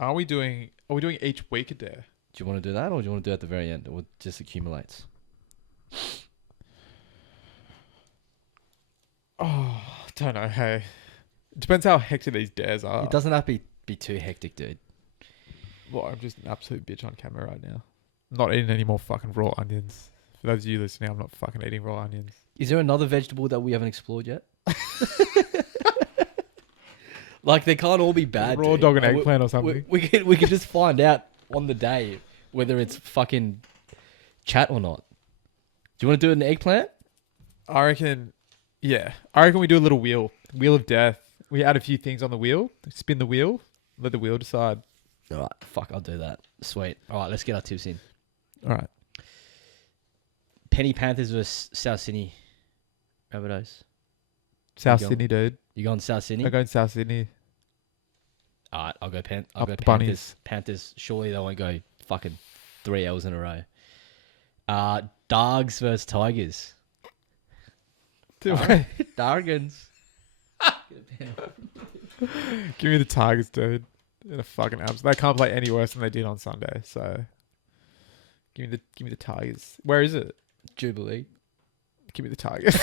Are we doing each week a dare? Do you want to do that, or do you want to do it at the very end, or it just accumulates? Oh, don't know. Hey, it depends how hectic these dares are. It doesn't have to be too hectic, dude. Well, I'm just an absolute bitch on camera right now. I'm not eating any more fucking raw onions. For those of you listening, I'm not fucking eating raw onions. Is there another vegetable that we haven't explored yet? Like, they can't all be bad. Raw dude. dog and eggplant or something. We could just find out on the day whether it's fucking chat or not. Do you want to do it in eggplant? I reckon, yeah. I reckon we do a little wheel of death. We add a few things on the wheel, spin the wheel, let the wheel decide. All right, fuck, I'll do that. Sweet. All right, let's get our tips in. All right. Penny Panthers versus South Sydney. Rabbitohs. South You Sydney, dude. You going South Sydney? I'm going South Sydney. All right, I'll go Up Panthers. the bunnies. Panthers. Surely they won't go fucking 3 L's in a row. Dogs versus Tigers. Dargans. Give me the Tigers, dude. In a fucking abs. They can't play any worse than they did on Sunday. So, give me the Tigers. Where is it? Jubilee. Give me the Tigers.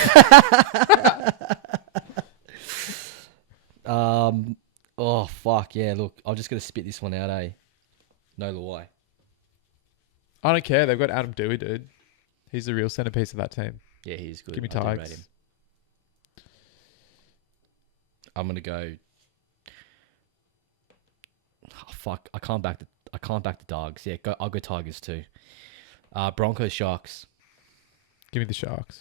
Oh fuck yeah! Look, I'm just gonna spit this one out, eh? No lie. I don't care. They've got Adam Dewey, dude. He's the real centerpiece of that team. Yeah, he's good. Give me I do rate Tigers. him. I'm gonna go. Oh, fuck! I can't back the Dogs. Yeah, I'll go Tigers too. Broncos, Sharks. Give me the Sharks.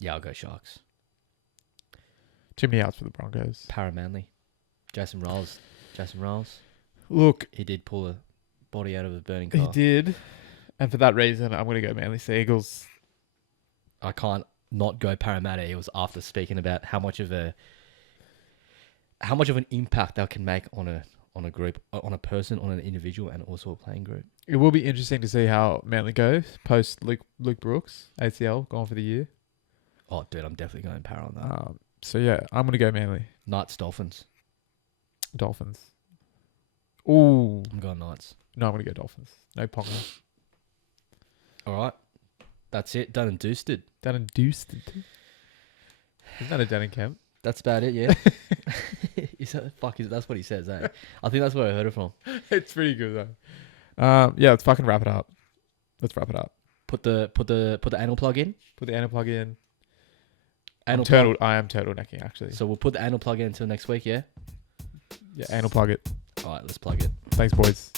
Yeah, I'll go Sharks. Too many outs for the Broncos. Manly. Jason Ryles. Look, He did pull a body out of a burning he car. did. And for that reason, I'm going to go Manly Seagulls. I can't not go Parramatta Eels after speaking about how much of an impact they can make on a group, on a person, on an individual, and also a playing group. It will be interesting to see how Manly goes post Luke Brooks, ACL, gone for the year. Oh, dude, I'm definitely going Para on that. So, yeah, I'm going to go Manly. Knights, Dolphins. Dolphins. Ooh. I'm going Knights. No, I'm going to go Dolphins. No Ponga. All right. That's it. Done and dusted. Done and deuced. Isn't that a Dan and Kemp? That's about it, yeah. That's what he says, eh? I think that's where I heard it from. It's pretty good, though. Yeah, let's fucking wrap it up. Put the anal plug in. Put the anal plug in. I am Anal turtlenecking, actually. So we'll put the anal plug in until next week, yeah? Yeah, anal plug it. All right, let's plug it. Thanks, boys.